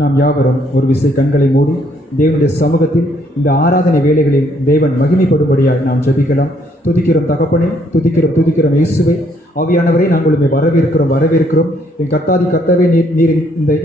நாம் யாவரும் ஒரு விசை கண்களை மூடி தேவனுடைய சமூகத்தில் இந்த ஆராதனை வேளைகளில் தேவன் மகிமைப்படும்படியாய் நாம் ஜெபிக்கலாம். துதிக்கிறோம் தகப்பனே, துதிக்கிறோம் இயேசுவே. ஆவியானவரை நாங்கள் உண்மை வரவேற்கிறோம். என் கர்த்தாதி கர்த்தாவே, நீர்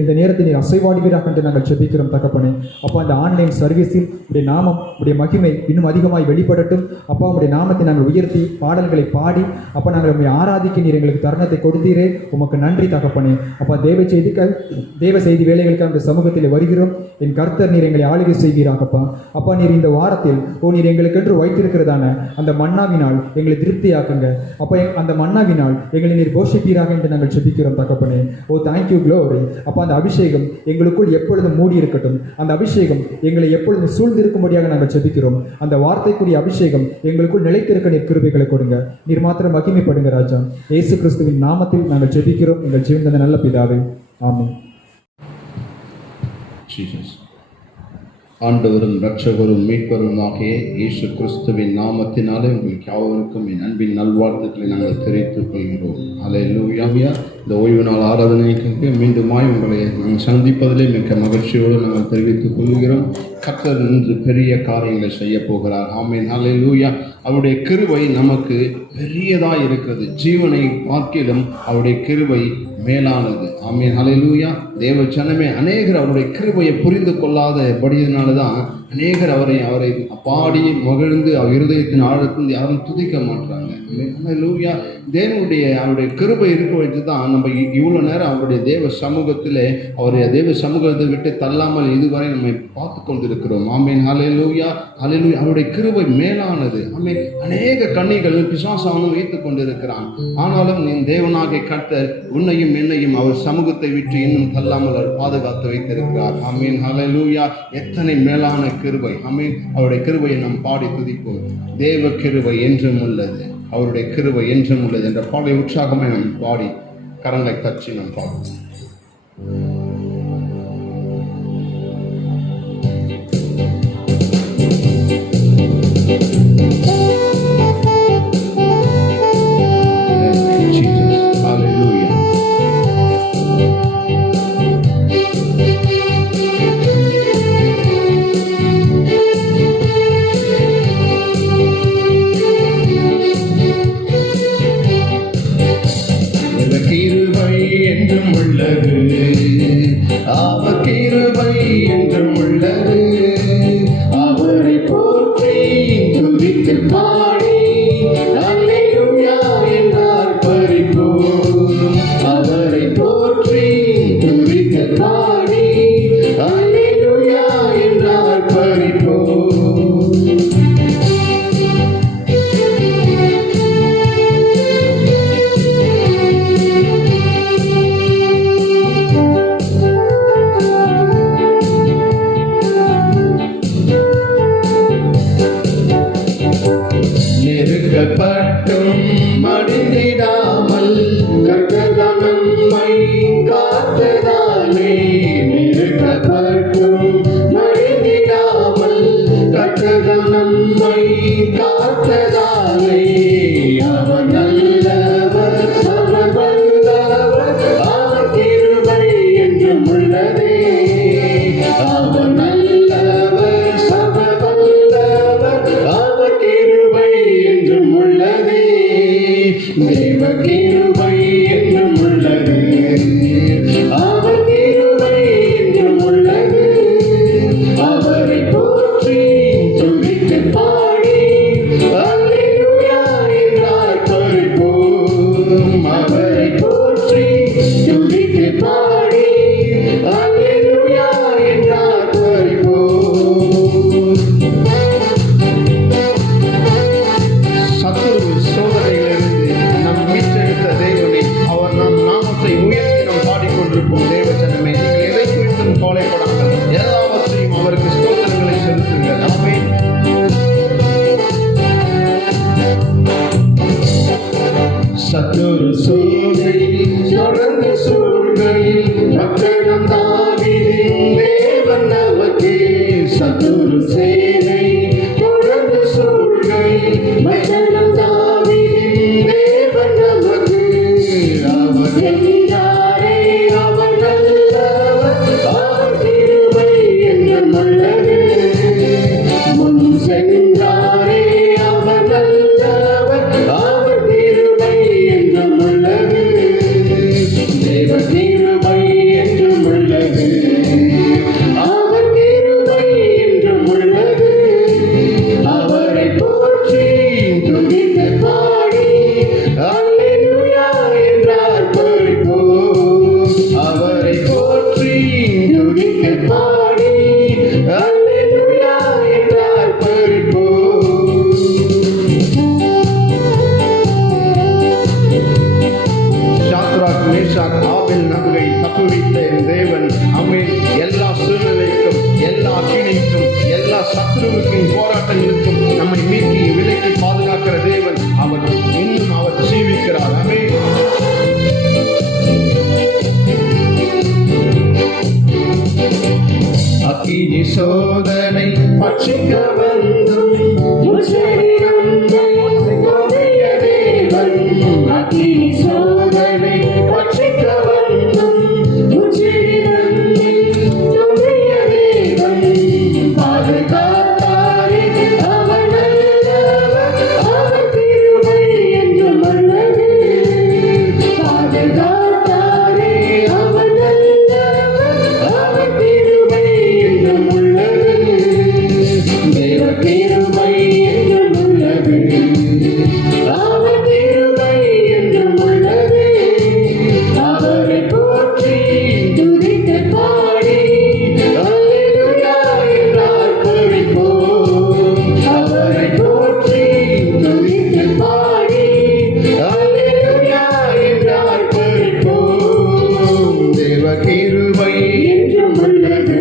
இந்த நேரத்தை நீர் அசைவாடுவீராக என்று நாங்கள் ஜெபிக்கிறோம் தகப்பனே. அப்பா, இந்த ஆன்லைன் சர்வீஸில் உடைய நாமம், உடைய மகிமை இன்னும் அதிகமாய் வெளிப்படட்டும். அப்பா, உடைய நாமத்தை நாங்கள் உயர்த்தி பாடல்களை பாடி அப்பா நாங்கள் உண்மை ஆராதிக்க நீர் எங்களுக்கு தருணத்தை கொடுத்தீரே, உமக்கு நன்றி தகப்பனே. அப்பா, தேவ செய்தி வேலைகளுக்கு அந்த சமூகத்தில் வருகிறோம். என் கர்த்தர் நீர் எங்களை ஆளுகை செய்வீராகப்பா. அப்பா, நீர் இந்த வாரத்தில் நீர் எங்களுக்கென்று வைத்திருக்கிறதான அந்த மன்னாவினால் எங்களை திருப்தியாக்குங்க. அப்போ அந்த மன்னாவினால் எங்களை நீர் போஷிப்பீராக என்று நாங்கள் ஜெபிக்கிறோம் தகப்பனே. ஓ தேங்க்யூ க்ளோரி. அப்போ அந்த அபிஷேகம் எங்களுக்குள் எப்பொழுதும் மூடி இருக்கட்டும். அந்த அபிஷேகம் எங்களை எப்பொழுதும் சூழ்ந்திருக்கும்படியாக நாங்கள் ஜெபிக்கிறோம். அந்த வார்த்தைக்குரிய அபிஷேகம் எங்களுக்குள் நிலைத்திருக்க நீர் கிருபைகளை கொடுங்க. நீர் மாத்திரம் மகிமைப்படுங்க ராஜா. இயேசு கிறிஸ்துவின் நாமத்தில் நாங்கள் ஜெபிக்கிறோம் எங்கள் ஜீவன் நல்ல பிதாவே, ஆமென். ஆண்டவரும் இரட்சகரும் மீட்பருமாகிய இயேசு கிறிஸ்துவின் நாமத்தினாலே உங்களுக்கு யாவருக்கும் என் அன்பின் நல்வாழ்த்துக்களை நாங்கள் தெரிவித்துக் கொள்கிறோம். அல்லேலூயா. இந்த ஓய்வு நாள் ஆராதனைக்கு மீண்டுமாய் உங்களை நாங்கள் சந்திப்பதிலே மிக்க மகிழ்ச்சியோடு நாங்கள் தெரிவித்துக் கொள்கிறோம். கர்த்தர் இன்று பெரிய காரியங்கள் செய்ய போகிறார். ஆமென். அல்லேலூயா. அவருடைய கிருபை நமக்கு பெரியதாக இருக்கிறது. ஜீவனை பார்க்கிலும் அவருடைய கிருபை மேலானது. ஆமென். அல்லேலூயா. தேவ ஜனமே, அநேகர் அவருடைய கிருபையை புரிந்து கொள்ளாதபடியினால்தான் அநேகர் அவரை பாடி மகிழ்ந்து அவர் இருதயத்தின் ஆழத்திலிருந்து யாரும் துதிக்க மாட்டாங்க. அல்லேலூயா. அவருடைய கிருபை இருக்க வச்சு தான் நம்ம இவ்வளோ நேரம் அவருடைய தேவ சமூகத்திலே அவருடைய தேவ சமூகத்தை விட்டு தள்ளாமல் இதுவரை நம்ம பார்த்து கொண்டிருக்கிறோம். ஆமென். அல்லேலூயா. அல்லேலூயா. அவருடைய கிருபை மேலானது. ஆமென். அநேக கண்ணிகள் பிசாசானும் வைத்துக் கொண்டிருக்கிறான். ஆனாலும் நீ தேவனாகிய கர்த்தர் உன்னையும் என்னையும் அவர் சமூகத்தை விட்டு இன்னும் தள்ளாமல் அவர் பாதுகாத்து வைத்திருக்கிறார். ஆமென். அல்லேலூயா. எத்தனை மேலான கிருபை. ஆமென். அவருடைய கிருபையை நாம் பாடி துதிப்போம். தேவ கிருபை என்றும் உள்ளது, அவருடைய கிருபை என்றும் உள்ளது என்ற பாடலை உற்சாகமே நாம் பாடி கரங்களை தச்சு நாம் பாடுவோம். சத்துரு சூழ்கையில் தொடர்ந்து சூழ்கையில் மக்களும் தாவீதின் தேவன் நமக்கே. சத்துரு சேனை தொடர்ந்து சூழ்கையில் மக்களும் தாவீதின் தேவன் நமக்கு. அவர் சென்றாரே அவர் நல்லவர், அவர் ஈசாக் ஆபேல் நகரை தப்புவித்த என் தேவன் ஆமென். எல்லா சூழ்நிலைக்கும், எல்லா அக்கினிக்கும், எல்லா சத்துருவுக்கும், போராட்டங்களுக்கும் நம்மை மீட்கி விலக்கி பாதுகாக்கிற தேவன் அவர் இன்னும் அவர் ஜீவிக்கிறார். ஆமென். அக்கினி சோதனை பட்சிக்க வந்தும் அக்கினி சோதனை பட்சிக்க வந்தும் பாதுகாத்தாரே அவர் நல்லவர், அவர் கிருபை என்றும் உள்ளது. பாதுகாத்தாரே அவர் நல்லவர், அவர் கிருபை என்றும் உள்ளது. தேவ கிருபை என்றும் உள்ளது. அவர் கிருபை என்றும் உள்ளது. அவரை போற்றி துதித்து பாடி அல்லேலூயா என்றார் பழிப்போம். அவரை போற்றி துதித்து பாடி அல்லேலூயா என்றார் பழிப்போம். தேவ கிருபை என்றும் உள்ளது.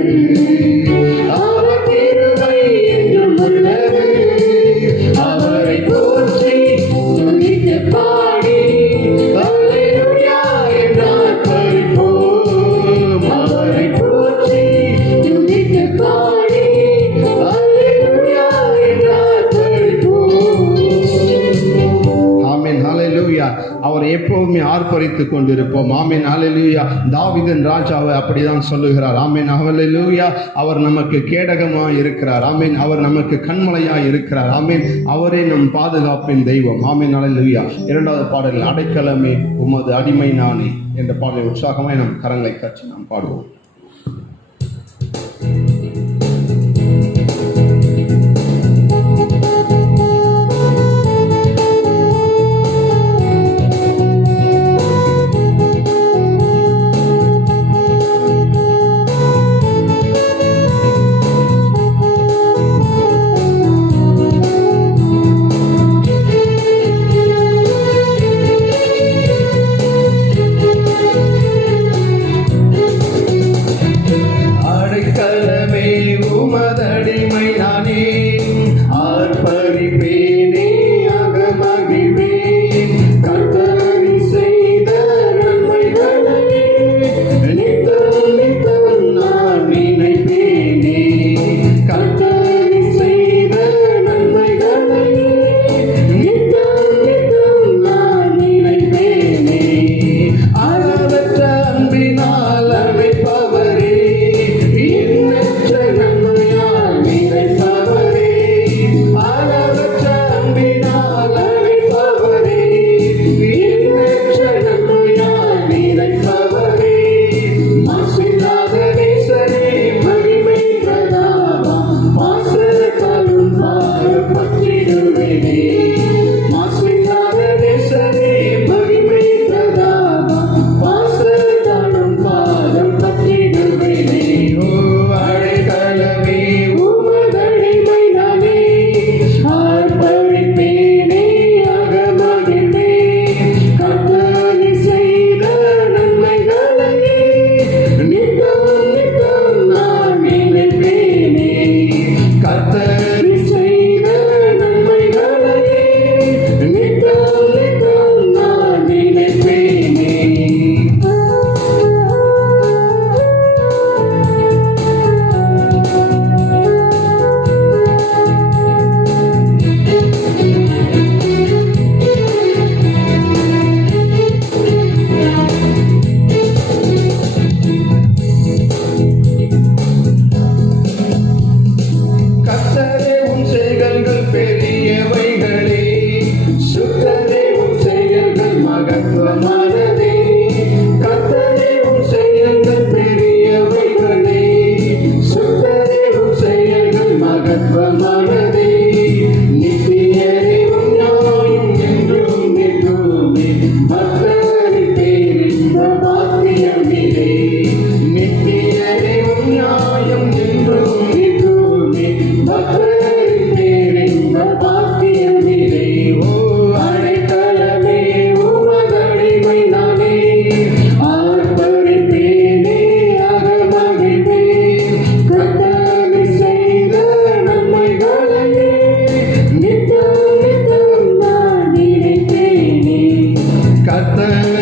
அவர் கிருபை என்றும் உள்ளது. அவரை போற்றி துதித்து பாடி அல்லேலூயா என்றார் பழிப்போம். அவரை போற்றி துதித்து பாடி அல்லேலூயா என்றார் பழிப்போம். ஆமென். ஹல்லேலூயா. அவர் எப்போதுமே ஆர்ப்பரித்துக் கொண்டிருப்போம். ஆமென். ஹல்லேலூயா. தாவீதின் ராஜாவை அப்படிதான் சொல்லுகிறார். ஆமென். ஹல்லேலூயா. அவர் நமக்கு கேடகமாய் இருக்கிறார். ஆமென். அவர் நமக்கு கண்மலையாய் இருக்கிறார். ஆமென். அவரே நம் பாதுகாப்பின் தெய்வம். ஆமென். ஹல்லேலூயா. இரண்டாவது பாடல் அடைக்கலமே உமது அடிமை நானே என்ற பாடலை உற்சாகமாய் நம் கரங்களை தட்டி நாம் பாடுவோம்.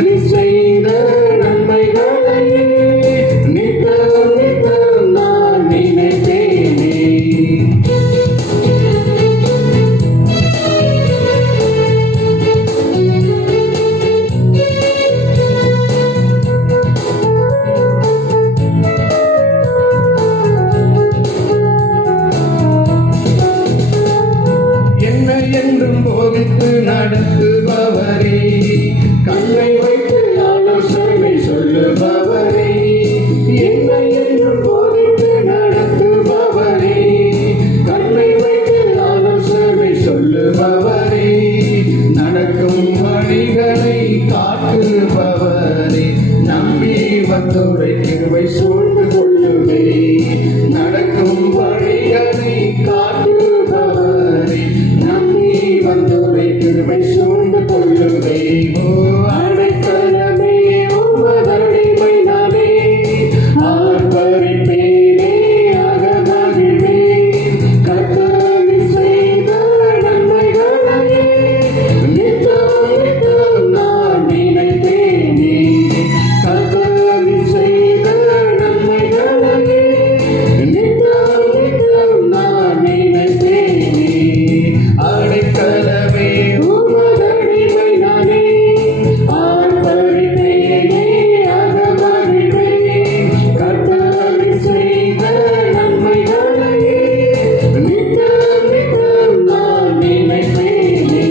நீ செய்த நன்மைகளையே நித்தம் நித்தம் நான் நினைப்பேனே. என்னை என்றும் போதித்து நடத்துபவரே, கண்ணை வைத்து ஆலோசனை சொல்லுபவரே, என்னை என்றும் போதித்து நடத்துபவரே, கண்ணை வைத்து ஆலோசனை சொல்லுபவரே, நடக்கும் வழிகளை காட்டுபவரே, நம்பி வந்தோரை கிருபை சூழ்ந்து கொள்ளுவே, நடக்கும் வழிகளை காட்டுபவரே, நம்பி வந்தோரை கிருபை சூழ்ந்து கொள்ளுவே. ஓ அடைக்கலமே உமதடிமை நானே, ஆர்ப்பரிப்பேனே அகமகிழ்வேன், கர்த்தர் செய்த நன்மைகளையே நித்தம் நித்தம் நான் நினைப்பேனே, கர்த்தர் செய்த நன்மைகளையே நித்தம் நித்தம் நான் நினைப்பேனே. அடைக்கலமே உமதடிமை நானே, ஆர்ப்பரிப்பேனே அகமகிழ்வேன், கர்த்தர் செய்த நன்மைகளையே நித்தம் நித்தம் நான் நினைப்பேனே,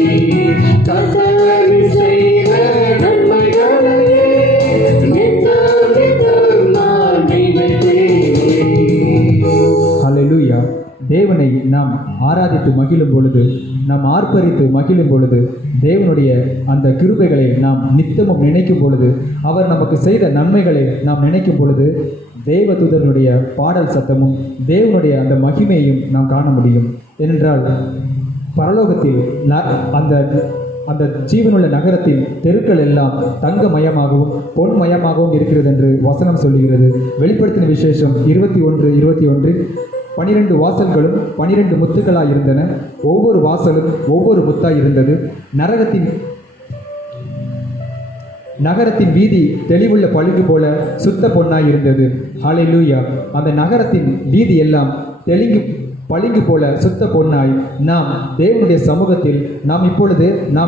கர்த்தர் செய்த நன்மைகளையே நித்தம் நித்தம் நான் நினைப்பேனே. ஹல்லேலூயா. தேவனை நாம் ஆராதித்து மகிழும் பொழுது, நாம் ஆர்ப்பரித்து மகிழும் பொழுது, தேவனுடைய அந்த கிருபைகளை நாம் நித்தமும் நினைக்கும் பொழுது, அவர் நமக்கு செய்த நன்மைகளை நாம் நினைக்கும் பொழுது, தேவதூதனுடைய பாடல் சத்தமும் தேவனுடைய அந்த மகிமையையும் நாம் காண முடியும். ஏனென்றால் பரலோகத்தில் அந்த அந்த ஜீவனுள்ள நகரத்தின் தெருக்கள் எல்லாம் தங்கமயமாகவும் பொன்மயமாகவும் இருக்கிறது என்று வசனம் சொல்லுகிறது. வெளிப்படுத்தின விசேஷம் 21:21 12 வாசல்களும் 12 முத்துக்களாய் இருந்தன. ஒவ்வொரு வாசலும் ஒவ்வொரு முத்தாய் இருந்தது. நகரத்தின் வீதி தெளிவுள்ள பளிங்கு போல சுத்த பொன்னாய் இருந்தது. ஹல்லேலூயா. அந்த நகரத்தின் வீதி எல்லாம் பளிங்கு போல சுத்த பொன்னாய் நாம் தேவனுடைய சமூகத்தில் நாம்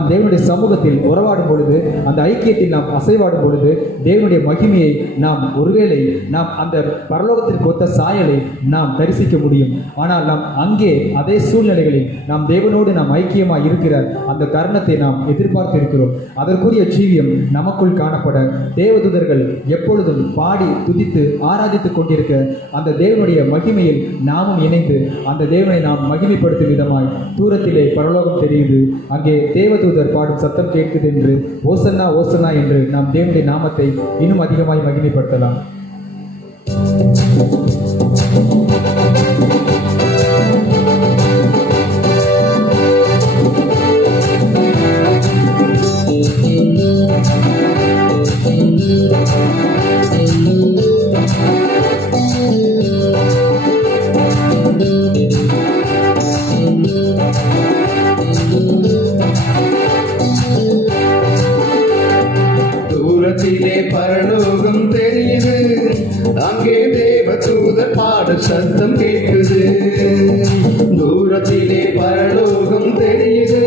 தேவனுடைய சமூகத்தில் உறவாடும் பொழுது, அந்த ஐக்கியத்தில் நாம் அசைவாடும் பொழுது, தேவனுடைய மகிமையை நாம் ஒருவேளை நாம் அந்த பரலோகத்திற்கு ஒத்த சாயலை நாம் தரிசிக்க முடியும். ஆனால் நாம் அங்கே அதே சூழ்நிலைகளில் நாம் தேவனோடு நாம் ஐக்கியமாக இருக்கிற அந்த தருணத்தை நாம் எதிர்பார்த்து இருக்கிறோம். அதற்குரிய ஜீவியம் நமக்குள் காணப்பட தேவதூதர்கள் எப்பொழுதும் பாடி துதித்து ஆராதித்துக் கொண்டிருக்க, அந்த தேவனுடைய மகிமையில் நாமும் இணைந்து அந்த தேவனை நாம் மகிமைப்படுத்தும் விதமாய் தூரத்திலே பரலோகம் தெரியுது. அங்கே தேவதூதர் பாடும் சத்தம் கேட்குது என்று ஓசன்னா ஓசன்னா என்று நாம் தேவனுடைய நாமத்தை இன்னும் அதிகமாய் மகிமைப்படுத்தலாம். தூரத்திலே பரலோகம் தெரியுது, அங்கே தேவதூதர் பாடல் சத்தம் கேட்குது. தூரத்திலே பரலோகம் தெரியுது,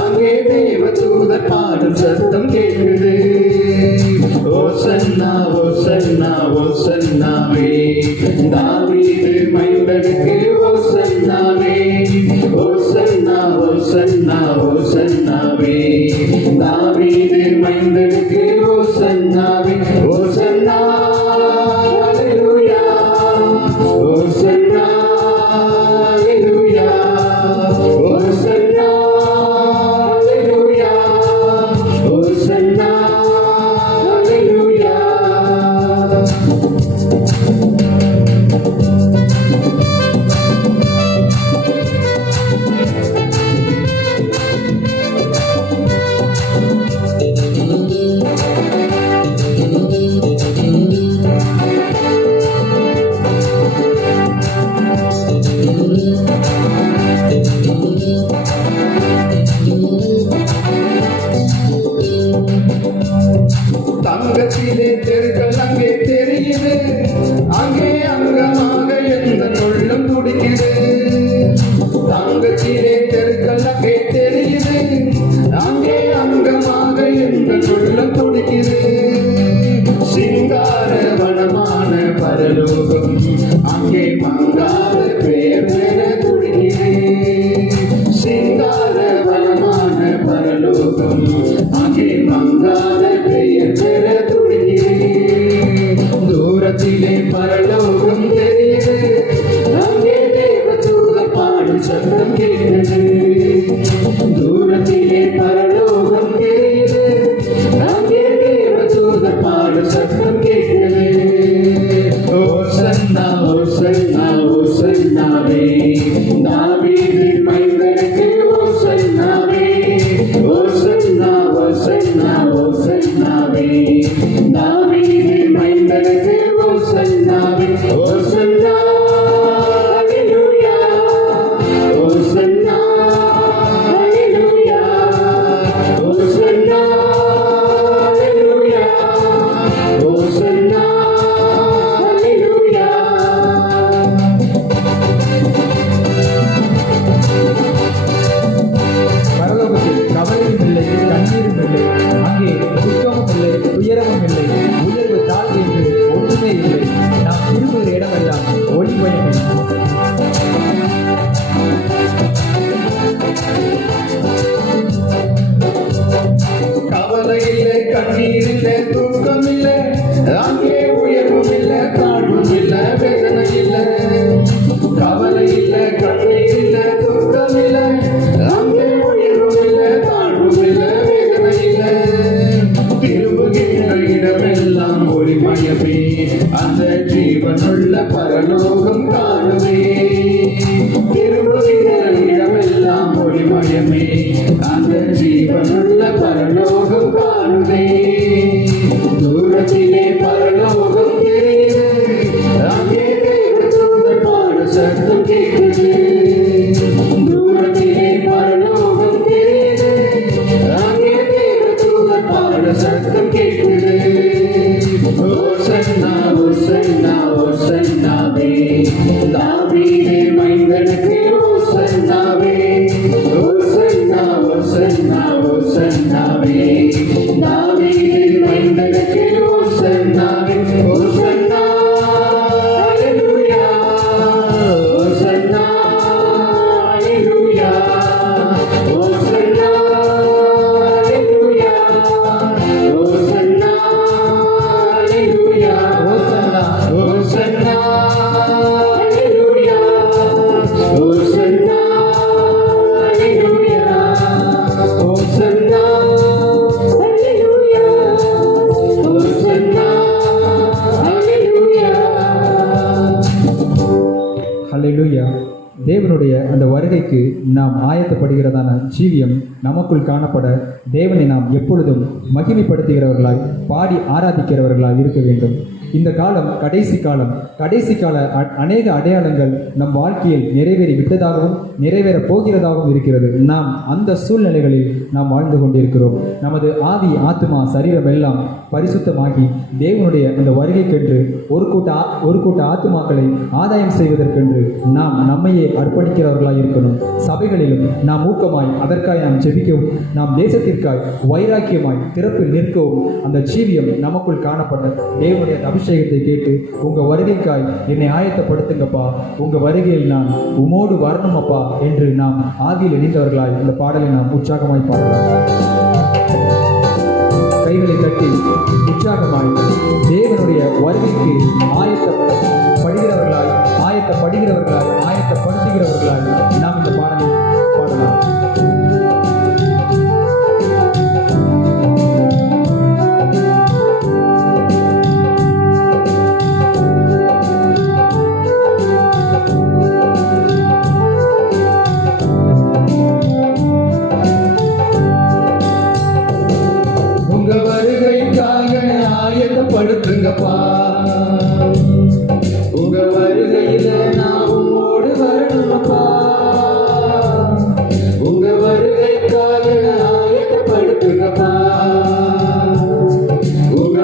அங்கே தேவதூதர் பாடல் சத்தம் கேட்குது. ஓசன்னா ஓசன்னா ஓசன்னாவே, தாவீது மைந்தனுக்கு ஓசன்னாவே, ஓசன்னா ஓசன்னா ஓசன்னாவே, தாவீது மைந்தனுக்கு ஓசன்னாவே, ஓசன்னா ஹல்லேலூயா, ஓசன்னா ஹல்லேலூயா, ஓசன்னா ஹல்லேலூயா, ஓசன்னா ஹல்லேலூயா. தங்கத்திலே தெருக்கள் அங்கே தெரியுது, அங்கே அங்கமாக எந்த உள்ளம் துடிக்குது. தங்கத்திலே தெருக்கள் அங்கே தெரியுது, அங்கே அங்கமாக எந்த உள்ளம் துடிக்குது. சிங்கார வனமான பரலோகம், அங்கே மங்காத பெயர் பெற துடிக்கிறேன். சிங்கார வனமான பரலோகம், அங்கே மங்காத பெயர் பெற துடிக்கிறேன். தூரத்திலே பரலோகம் தெரியுது, அங்கே தேவதூதர் பாடும் சத்தம் கேட்கிறது. தூரத்திலே பரலோகம் தெரியுது, அங்கே தேவதூதர் பாடும் சத்தம் கேட்கிறது. ஓசன்னா ஓசன்னா ஓசன்னாவே, தாவீதின் மைந்தனுக்கு ஓசன்னாவே. ஓசன்னா ஓசன்னா ஓசன்னாவே, தாவீதின் மைந்தனுக்கு ஓசன்னாவே. ஓசன்னா ஹல்லேலூயா, ஓசன்னா ஹல்லேலூயா, ஓசன்னா ஹல்லேலூயா, ஓசன்னா ஹல்லேலூயா. பரலோகத்தில் கவலையும் இல்லை, கண்ணீரும் இல்லை, அங்கே துக்கமும் இல்லை, துயரமும் இல்லை, உயர்வு தாழ்வு என்று ஒன்றுமே இல்லை. நாம் திரும்புகிற இடமெல்லாம் ஒளிமயமே. கவலை இல்லை, கண்ணீர் இல்லை, தூக்கம் இல்லை, அங்கே உயர்வும் இல்லை, தாழ்வும் இல்லை, வேதனை இல்லை. கவலை இல்லை, கண்ணீர் இல்லை, தூக்கம் இல்லை, அங்கே உயர்வும் இல்லை, தாழ்வும் இல்லை, வேதனை இல்லை. திரும்புகின்ற இடமெல்லாம் ஒளிமயமே, அந்த ஜீவனுள்ள பரலோகம் காணுமே. திரும்புகின்ற இடமெல்லாம் ஒளிமயமே, அந்த ஜீவனுள்ள பரலோகம் காணுமே. தூரத்திலே பரலோகம் தெரியுது, அங்கே தேவதூதர் பாடும் சத்தம் கேட்குது. தூரத்திலே பரலோகம் தெரியுது, அங்கே தேவதூதர் பாடும் சத்தம் கேட்குது. ஓசன்னா ஓசன்னா ஓசன்னாவே, தாவீதின் மைந்தனுக்கு ஓசன்னாவே. ஓசன்னா ஓசன்னா ஓசன்னாவே, தாவீதின் மைந்தனுக்கு ஓசன்னாவே. ஓசன்னா ஹல்லேலூயா, ஓசன்னா ஹல்லேலூயா, ஓசன்னா ஹல்லேலூயா, ஓசன்னா ஹல்லேலூயா, ஓசன்னா ஹல்லேலூயா, ஓசன்னா ஹல்லேலூயா, ஓசன்னா ஹல்லேலூயா, ஓசன்னா ஹல்லேலூயா. ஹல்லேலூயா. தேவனுடைய அந்த வருகைக்கு நாம் ஆயத்தப்படுகிறதான ஜீவியம் நமக்குள் காணப்பட தேவனை நாம் எப்பொழுதும் மகிமைப்படுத்துகிறவர்களாய் பாடி ஆராதிக்கிறவர்களாய் இருக்க வேண்டும். இந்த காலம் கடைசி காலம். கடைசி கால அநேக அடையாளங்கள் நம் வாழ்க்கையில் நிறைவேறி விட்டதாகவும் நிறைவேறப் போகிறதாகவும் இருக்கிறது. நாம் அந்த சூழ்நிலைகளில் நாம் வாழ்ந்து கொண்டிருக்கிறோம். நமது ஆவி, ஆத்மா, சரீரம் எல்லாம் பரிசுத்தமாகி தேவனுடைய அந்த வருகைக்கென்று ஒரு கூட்ட ஆத்துமாக்களை ஆதாயம் செய்வதற்கென்று நாம் நம்மையே அர்ப்பணிக்கிறவர்களாய் இருக்கணும். சபைகளிலும் நாம் ஊக்கமாய் அதற்காய் நாம் ஜெபிக்கவும், நாம் தேசத்திற்காய் வைராக்கியமாய் திறப்பில் நிற்கவும் அந்த ஜீவியம் நமக்குள் காணப்பட்ட தேவனுடைய அபிஷேகத்தை கேட்டு, உங்க வருகைக்காய் என்னை ஆயத்தப்படுத்துங்கப்பா, உங்க வருகையில் நான் உமோடு வரணுமப்பா என்று நாம் ஆதியில் இணைந்தவர்களாய் இந்த பாடலை நாம் உற்சாகமாய் பாடலாம். கைகளை தட்டி உற்சாகமாய் தேவனுடைய வருகைக்கு ஆயத்தப்படுகிறவர்களாய் ஆயத்தப்படுத்துகிறவர்களாய் நாம் இந்த பாடலை பாடலாம். உங்க வருகைக்காக ஆயத்தப்படுத்துங்கப்பா, உங்க வருகையில நான் உம்மோடு வரணுமப்பா. உங்க வருகைக்காக ஆயத்தப்படுத்துங்கப்பா, உங்க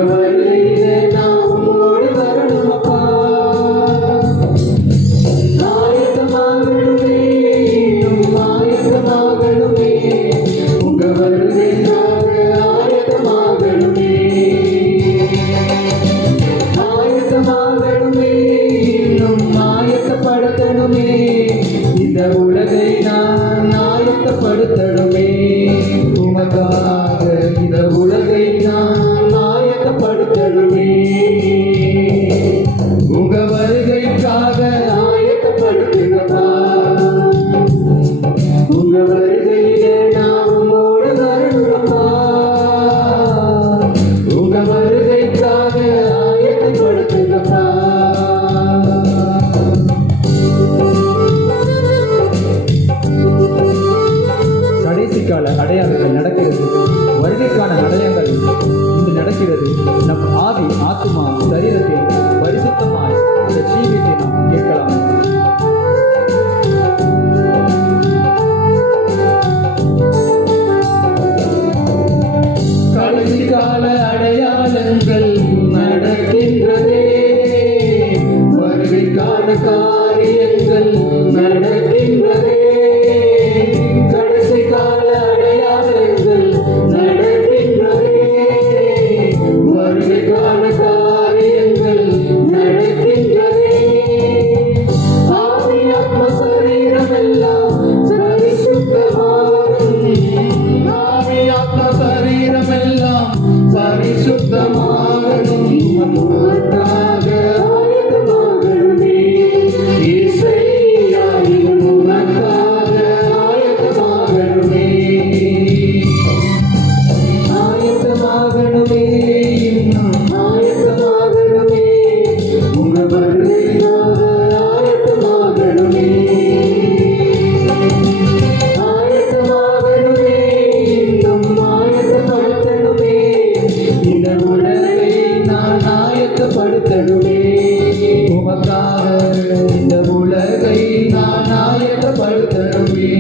அழைக்கிறது. நம் ஆவி, ஆத்மா, சரீரத்தை பரிசுத்தமாய் அந்த ஜீவியத்தை நாம் கேட்கலாம். கடைசி கால அடையாளங்கள் நடக்கின்றதே, வருகைக்கான காரியங்கள் நடக்கின்றதே. கடைசி கால அடையாளங்கள் நடக்கின்றதே, வருகைக்கான காரியங்கள் நடக்கின்றதே. ஆவி, ஆத்ம, சரீரம் எல்லாம் பரிசுத்தமாகும். ஆவி, ஆத்ம, சரீரம் எல்லாம் பரிசுத்தமாகணும். உமக்காக ஆயத்தமாகணுமே இசையா, உமக்காக ஆயத்தமாகணுமே, ஆயத்தமாகணுமே, இன்னும் ஆயத்தமாகணுமே. உங்க வருகைக்காக ஆயத்தமாகணுமே, ஆயத்தமாகணுமே, இன்னும் ஆயத்தப்படுத்தணுமே. இந்த உலகை நான் ஆயத்தப்படுத்தணுமே, உமக்காக இந்த உலகை நான் ஆயத்தப்படுத்தணுமே.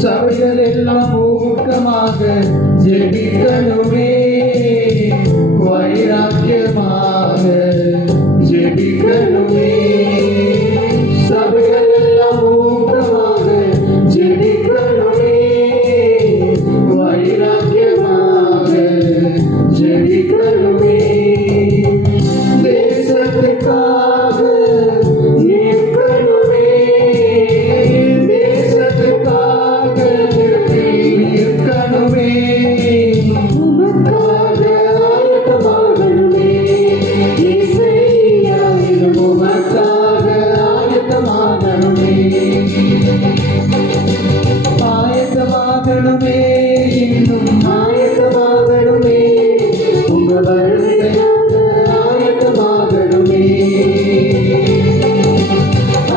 சபைகள் எல்லாம் ஊக்கமாக ஜெபிக்கணுமே, வைராக்கியமாக ஜெபிக்கணுமே. சபைகள் எல்லாம் ஊக்கமாக ஜெபிக்கணுமே, வைராக்கியமாக ஜெபிக்கணுமே. தேசத்துக்காக நிற்கணுமே, தேசத்துக்காக நிற்கணுமே. உமக்காக ஆயத்தமாகணுமே இசையா, உமக்காக ஆயத்தமாகணுமே, ஆயத்தமாகணுமே, இன்னும் ஆயத்தமாகணுமே. உங்க வருகைக்காக ஆயத்தமாகணுமே,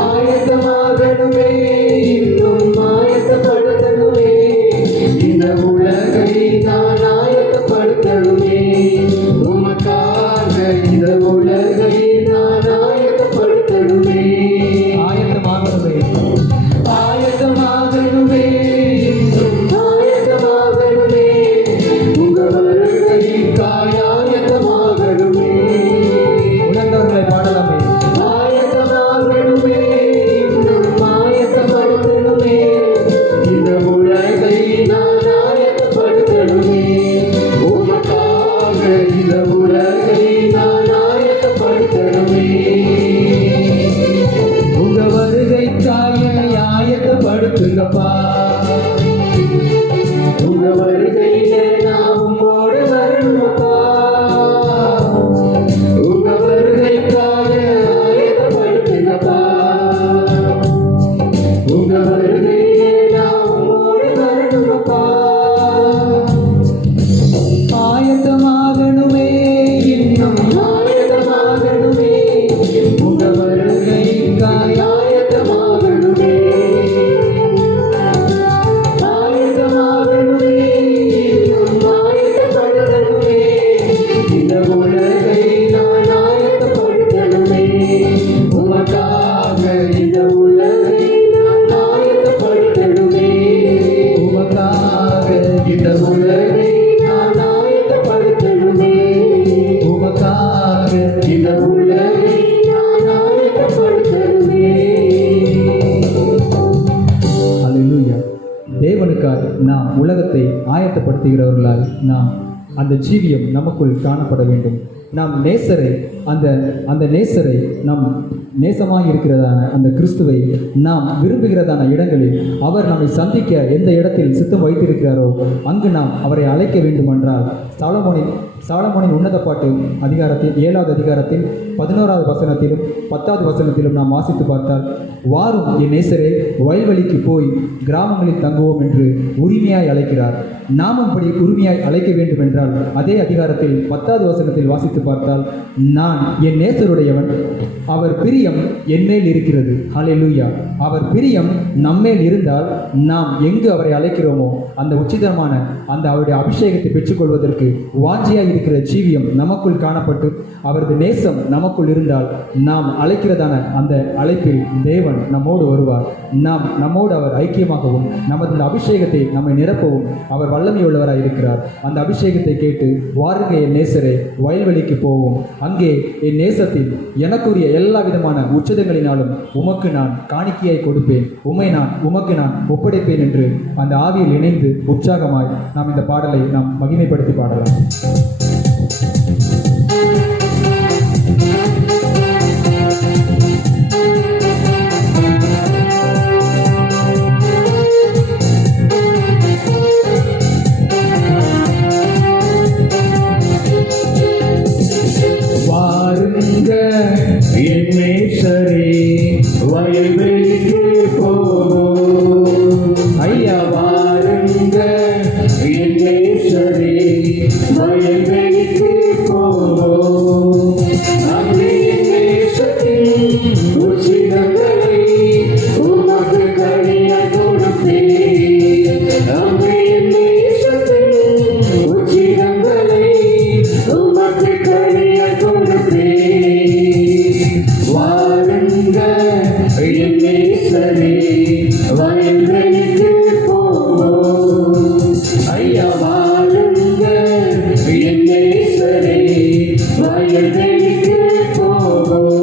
ஆயத்தமாகணுமே, இன்னும் ஆயத்தப்படுத்தணுமே. இந்த உலகை நான் ஆயத்தப்படுத்தணுமே, உமக்காக இந்த உலகை நான் ஆயத்தப்படுத்தணுமே, ஆயத்தமாகணுமே, ஆயத்தமாகணுமே, இன்னும் ஆயத்தமாகணுமே. உங்க வருகைக்காய் ஆயத்தமாகணுமே, உணர்ந்தவர்களை பாடலாமே. ஆயத்தமாகணுமே, இன்னும் ஆயத்தப்படுத்தணுமே. இந்த உலகை நான் ஆயத்தப்படுத்தணுமே, உமக்காக இந்த உலகை நான் ஆயத்தப்படுத்தணுமே. உங்க வருகைக்காக ஆயத்தப்படுத்துங்கப்பா. உங்க வருகையில நான் உம்மோடு வரணுமப்பா. உங்க வருகைக்காக ஆயத்தப்படுத்துங்கப்பா. உங்க வருகையில நான் உம்மோடு வரணுமப்பா. ஆயத்தமாகணுமே, இன்னும் ஆயத்தமாகணுமே. உங்க வருகைக்காய் ஆயத்தமாகணுமே, ஆயத்தமாகணுமே, இன்னும் ஆயத்தப்படுத்தணுமே. இந்த உலகை நான் ஆயத்தப்படுத்தணுமே, உமக்காக இந்த உலகை நான் ஆயத்தப்படுத்தணுமே, உமக்காக இந்த உலகை நான் ஆயத்தப்படுத்தணுமே, உமக்காக இந்த உலகை நான் ஆயத்தப்படுத்தணுமே. அல்லேலூயா. தேவனுக்காக நாம் உலகத்தை ஆயத்தப்படுத்துகிறவர்களால் நாம் அந்த ஜீவியம் நமக்குள் காணப்பட வேண்டும். நாம் நேசரை அந்த நேசரை நாம் நேசமாக இருக்கிறதான அந்த கிறிஸ்துவை நாம் விரும்புகிறதான இடங்களில் அவர் நம்மை சந்திக்க எந்த இடத்தில் சித்தம் வைத்திருக்கிறாரோ அங்கு நாம் அவரை அழைக்க வேண்டுமென்றால் சாலமோனின் சாலமோனின் உன்னத பாட்டு அதிகாரத்தில் 7வது அதிகாரத்தில் 11வது வசனத்திலும் 10வது வசனத்திலும் நாம் வாசித்து பார்த்தால், வாரும் என் நேசரே, வயல்வெளிக்கு போய் கிராமங்களில் தங்குவோம் என்று உரிமையாய் அழைக்கிறார். நாமும் படி உரிமையாய் அழைக்க வேண்டும் என்றால் அதே அதிகாரத்தில் 10வது வசனத்தில் வாசித்து பார்த்தால், நான் என் நேசருடையவன், அவர் பிரியம் என்மேல் இருக்கிறது. ஹல்லேலூயா. அவர் பிரியம் நம்மேல் இருந்தால் நாம் எங்கு அவரை அழைக்கிறோமோ அந்த உச்சிதமான அந்த அவருடைய அபிஷேகத்தை பெற்றுக்கொள்வதற்கு வாஞ்சியாய் இருக்கிற ஜீவியம் நமக்குள் காணப்பட்டு அவரது நேசம் நமக்குள் இருந்தால் நாம் அழைக்கிறதான அந்த அழைப்பில் தேவன் நம்மோடு வருவார். நம்மோடு அவர் ஐக்கியமாகவும் நமது அபிஷேகத்தை நம்மை நிரப்பவும் அவர் வல்லமையுள்ளவராய் இருக்கிறார். அந்த அபிஷேகத்தை கேட்டு, வாருங்க என் நேசரே, வயல்வெளிக்கு போவோம், அங்கே என் நேசத்தில் எனக்குரிய எல்லா விதமான உச்சதங்களினாலும் உமக்கு நான் காணிக்கையாய் கொடுப்பேன், உமக்கு நான் ஒப்படைப்பேன் என்று அந்த ஆவியில் இணைந்து உற்சாகமாய் நாம் இந்த பாடலை நாம் மகிமைப்படுத்தி பாடலாம். வாருங்க என் நேசரே, வயல்வெளிக்கு போவோம். ஐயா வாருங்க என் நேசரே, வயல்வெளிக்கு போவோம். அங்கே என் நேசத்தின் உச்சிதங்களை உமக்கு கனியாய் கொடுப்பேன். அங்கே என் நேசத்தின் உச்சிதங்களை உமக்கு கனியாய் கொடுப்பேன். வாருங்க என் நேசரே, வயல்வெளிக்கு போவோம். ஐயா வாருங்க என் நேசரே, வயல்வெளிக்கு போவோம்.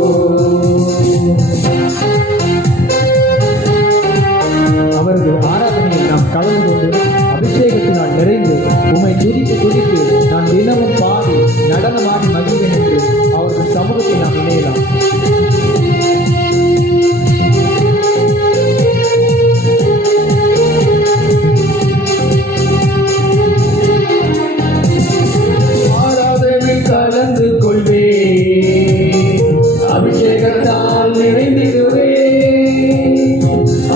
அவரது ஆராதனையில் நாம் கலந்து கொண்டு அபிஷேகத்தினால் நிறைந்து உம்மை துதித்து துதித்து நான் தினமும் பாடி நடனமாடி மகிழ்வேன் என்று அவரது சமூகத்தை நாம் இணையலாம். ஆராதனை கலந்து கொள்வேன், அபிஷேகத்தால் நிறைந்திடுவேன்.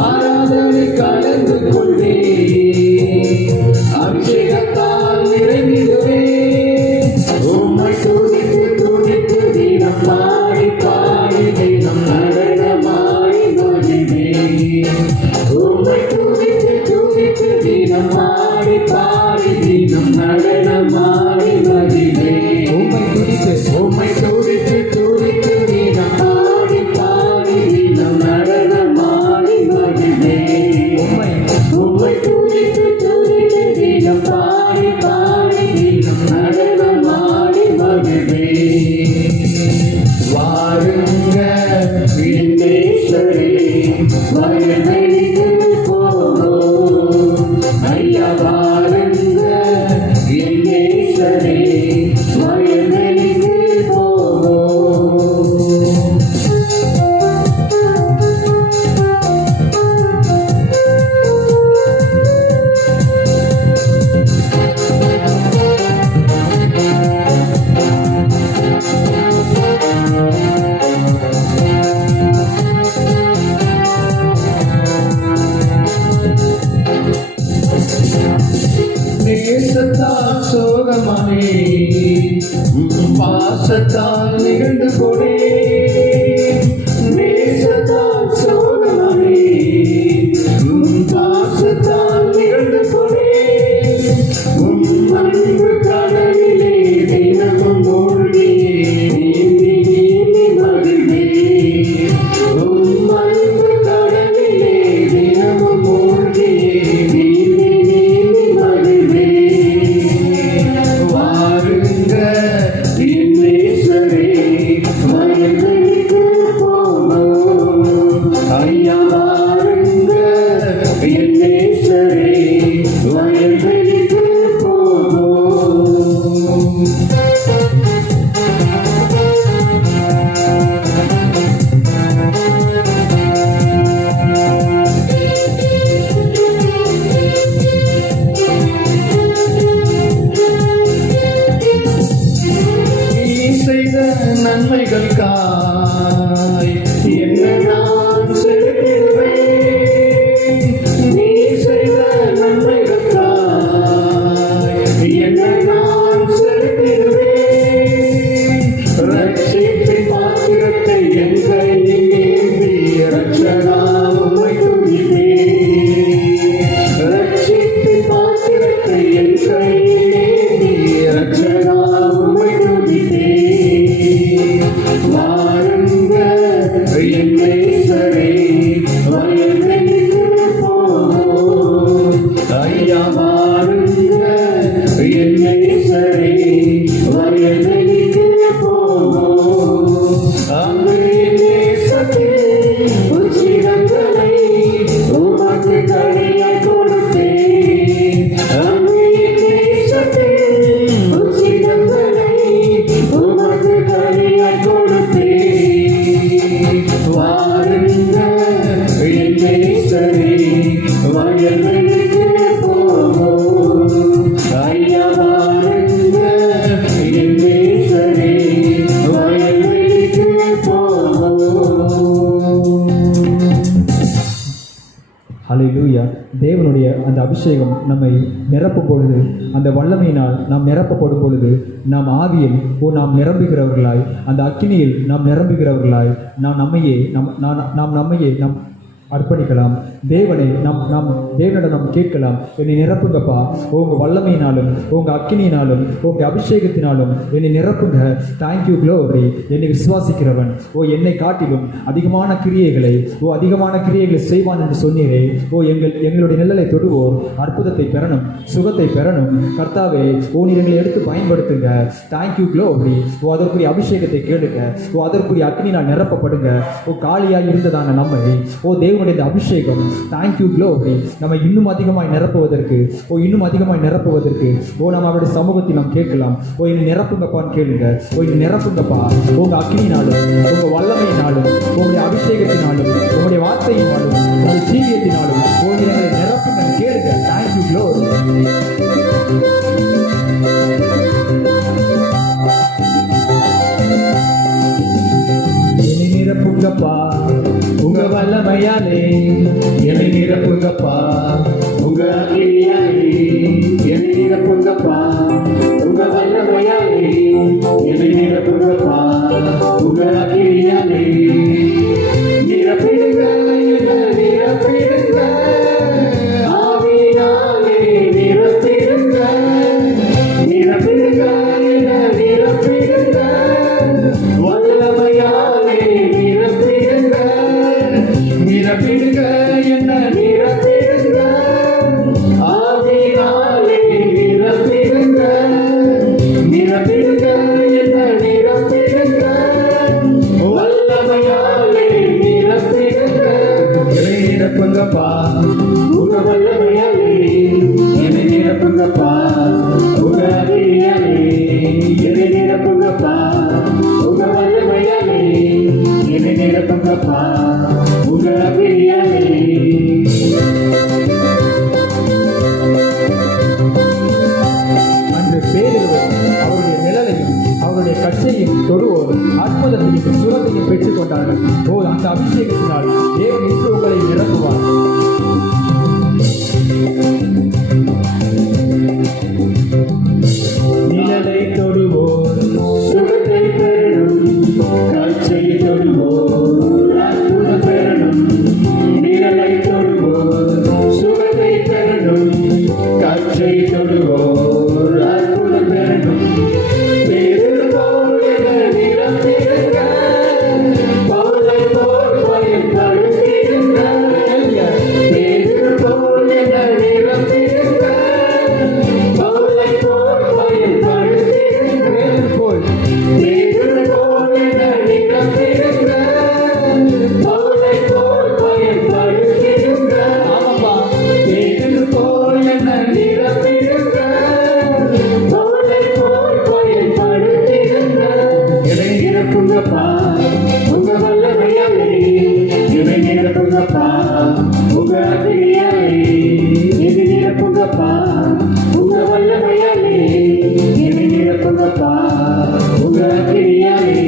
ஆராதனை கலந்து கொள்வேன், அபிஷேகத்தால் நிறைந்திடுவேன். உம்மை துதித்து துதித்து தினம் பாடி பாடி தினம் நடனமாய் மகிழ்வேன். உம்மை துதித்து துதித்து தினம் பாடி பாடி தினம் நடனமாய் மகிழ்வேன். உம்மை துதித்து உம்மை துதித்து துதித்து தினம் பாடி பாடி தினம் நடனமாடி மகிழ்வேன். உம்மை துதித்து துதித்து தினம் பாடி பாடி தினம் நடனமாடி மகிழ்வேன். வாருங்க என் நேசரே, வயல்வெளிக்கு போவோம். ஐயா வாருங்க என் நேசரே, வயல்வெளிக்கு போவோம். நேசத்தால் சோகமானே, பாசத்தால் நிகழ்ந்து கொடே. நேசத்தால் சோகமானே, பாசத்தால் நிகழ்ந்து கொடே. அன்பு கடலிலே தினமும் மூழ்கியே நீந்தி நீந்தி மகிழ்வேன். அன்பு கடலிலே தினமும் மூழ்கியே நீந்தி நீந்தி மகிழ்வேன். வாருங்க என் நேசரே, வயல்வெளிக்கு போவோம். ஐயா வாருங்க என் நேசரே, வயல்வெளிக்கு போவோம். ரட்சகா உம்மை துதிப்பேன். ரட்சித்து பாத்திரத்தை என் கையில் ஏந்தி ரட்சகா உம்மை துதிப்பேன். வாருங்க என் நேசரே, வயல்வெளிக்கு போவோம். ஐயா வாருங்க என் நேசரே, வயல்வெளிக்கு போவோம். அங்கு என் நேசத்தில் உச்சிதங்களை உமக்கு கனியாய் கொடுத்தேன். அங்கு என் நேசத்தில் உச்சிதங்களை உமக்கு கனியாய் கொடுத்தேன். வாருங்க என் நேசரே, வயல்வெளிக்கு போவோம். ஐயா வாருங்க என் நேசரே, வயல்வெளிக்கு போவோம். ஹல்லேலூயா. தேவனுடைய அந்த அபிஷேகம் நம்மை நிரப்பும் பொழுது, அந்த வல்லமையினால் நாம் நிரப்பப்படும் பொழுது, நாம் ஆவியில் நாம் நிரம்புகிறவர்களாய், அந்த அக்கினியில் நாம் நிரம்புகிறவர்களாய், நாம் நம்மையே அர்ப்பணிக்கலாம். தேவனை தேவனிடம் நாம் கேட்கலாம், என்னை நிரப்புங்கப்பா, உங்கள் வல்லமையினாலும் உங்கள் அக்கினியினாலும் உங்கள் அபிஷேகத்தினாலும் என்னை நிரப்புங்க. Thank you glory. என்னை விசுவாசிக்கிறவன் என்னை காட்டிலும் அதிகமான கிரியைகளை செய்வான் என்று சொன்னீரே. எங்களுடைய நிழலை தொடுவோர் அற்புதத்தை பெறணும், சுகத்தை பெறணும். கர்த்தாவே நீர் எங்களை எடுத்து பயன்படுத்துங்க. Thank you glory. அதற்குரிய அபிஷேகத்தை கேளுங்க. அதற்குரிய அக்கினினால் நிரப்பப்படுங்க. காலியாக இருந்ததான நம்மை தேவனுடைய அபிஷேகம், தேங்க்யூ க்ளோரி, நம்ம இன்னும் அதிகமாய் நிரப்புவதற்கு நம்ம அவருடைய சமூகத்தில் நாம் கேட்கலாம். என்னை நிரப்புங்கப்பான்னு கேளுங்க. என்னை நிரப்புங்கப்பா, உங்க அக்கினினாலும் உங்க வல்லமையினாலும் உங்களுடைய அபிஷேகத்தினாலும் உங்களுடைய வார்த்தையினாலும் உங்களுடைய ஜீவியத்தினாலும் எங்களை நிரப்புங்க கேளுங்க. Thank you glory. என்னை நிரப்புங்கப்பா, உங்க வல்லமையாலே என்னை நிரப்புங்கப்பா, உங்க அக்கினியாலே என்னை நிரப்புங்கப்பா, உங்க வல்லமையாலே என்னை நிரப்புங்கப்பா, உங்க அக்கினியாலே நிரப்பிடுங்க, என்னை நிரப்பிடுங்க, ஆவியினாலே நிரப்பிடுங்க, நிரப்பிடுங்க, என்னை நிரப்பிடுங்க, வல்லமையாலே நிரப்பிடுங்க, நிரப்பிடுங்க, என்ன நிரப்பிடுங்க, ஆவியினாலே நிரப்பிடுங்க, நிரப்பிடுங்க, என்ன நிரப்பிடுங்க, வல்லமையாலே நிரப்பிடுங்க. என்னை நிரப்புங்கப்பா, உங்க வல்லமையாலே என்னை நிரப்புங்கப்பா, உங்க அக்கினியாலே என்னை நிரப்புங்கப்பா, உங்க வல்லமையாலே என்னை நிரப்புங்கப்பா, உங்க அக்கினியாலே. அன்று பேதுரு அவருடைய நிழலையும் அவருடைய கச்சையும் தொடுவோர் அற்புதத்தையும் சுகத்தையும் பெற்றுக் கொண்டார்கள். அந்த அபிஷேகத்தினால் தேவன் இன்று உங்களை நிரப்புவார். நிழலை தொடுவோர் சுகத்தை பெறணும், காட்சியை தொடுவோர் அற்புதம் பெறணும். நிழலை தொடுவோர் சுகத்தை பெறணும், காட்சியை தொடுவோர் அற்புதம் பெறணும். பேதுரு போல் என்னை நிரப்பிடுங்க, பவுலை போல் பயன்படுத்திடுங்க. பேதுரு போல் என்னை நிரப்பிடுங்க, பவுலை போல் பயன்படுத்திடுங்க. பேதுரு போல் என்னை நிரப்பிடுங்க, பவுலை போல் பயன்படுத்திடுங்க. ஆமாப்பா, பேதுரு போல் என்னை நிரப்பிடுங்க, பவுலை போல் பயன்படுத்திடுங்க. என்னை நிரப்புங்கப்பா, உங்க வல்லமையாலே என்னை நிரப்புங்கப்பா, உங்க அக்கினியாலே என்னை நிரப்புங்கப்பா, உங்க வல்லமையாலே என்னை நிரப்புங்கப்பா, உங்க அக்கினியாலே.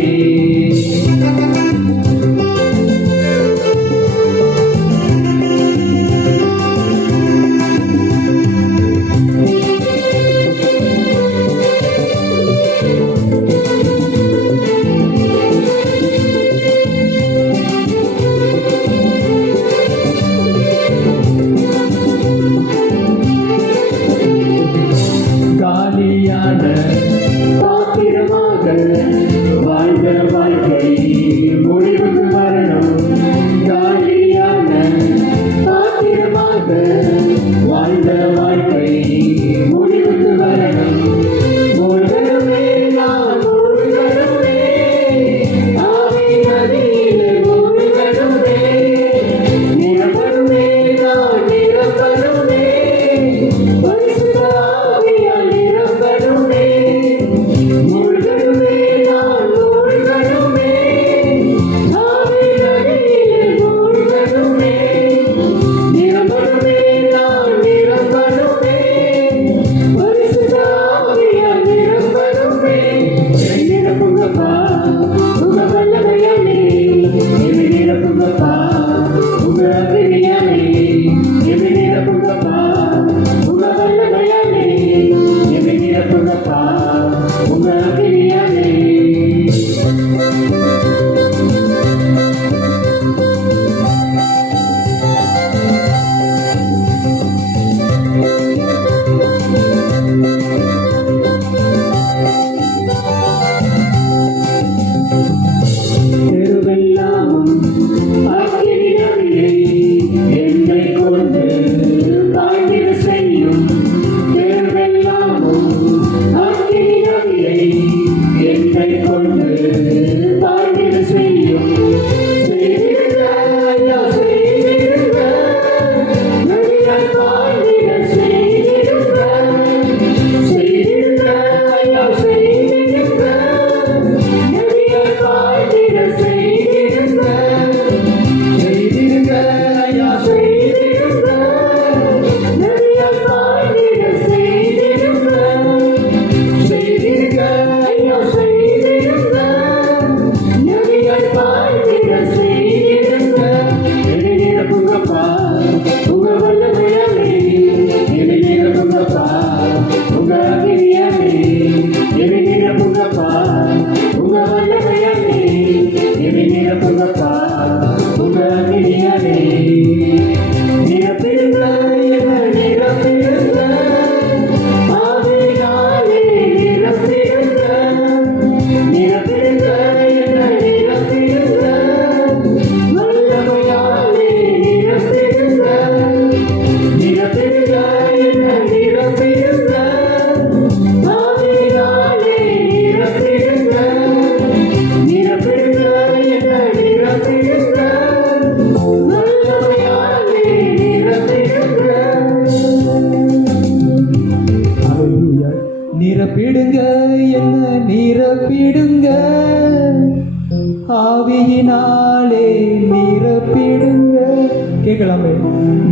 ஜெபிக்கலாமே.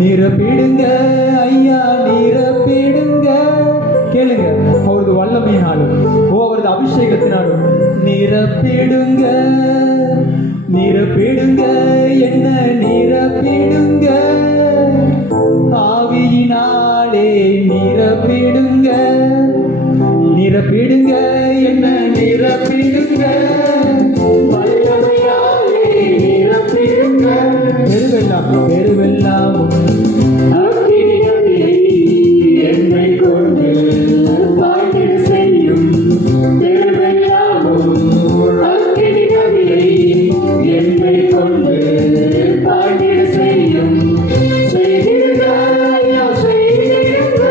நிரப்பிடுங்க ஐயா, நிரப்பிடுங்க. கேளுங்க, அவரது வல்லமையினாலும் அவரது அபிஷேகத்தினாலும் நிரப்பிடுங்க, நிரப்பிடுங்க, என்ன நிரப்பிடுங்க, ஆவியினாலே நிரப்பிடுங்க, நிரப்பிடுங்க, என்ன நிரப்பிடுங்க, வல்லமையாலே நிரப்பிடுங்க. பெருவெல்லாம் பெருவெல்லாமும் அக்கினி நதியை என்னை கொண்டு பாய்ந்திட செய்யும். பெருவெல்லாமும் அக்கினி நதியை என்னை கொண்டு பாய்ந்திட செய்யும். செய்திடுங்க ஐயா, செய்திடுங்க,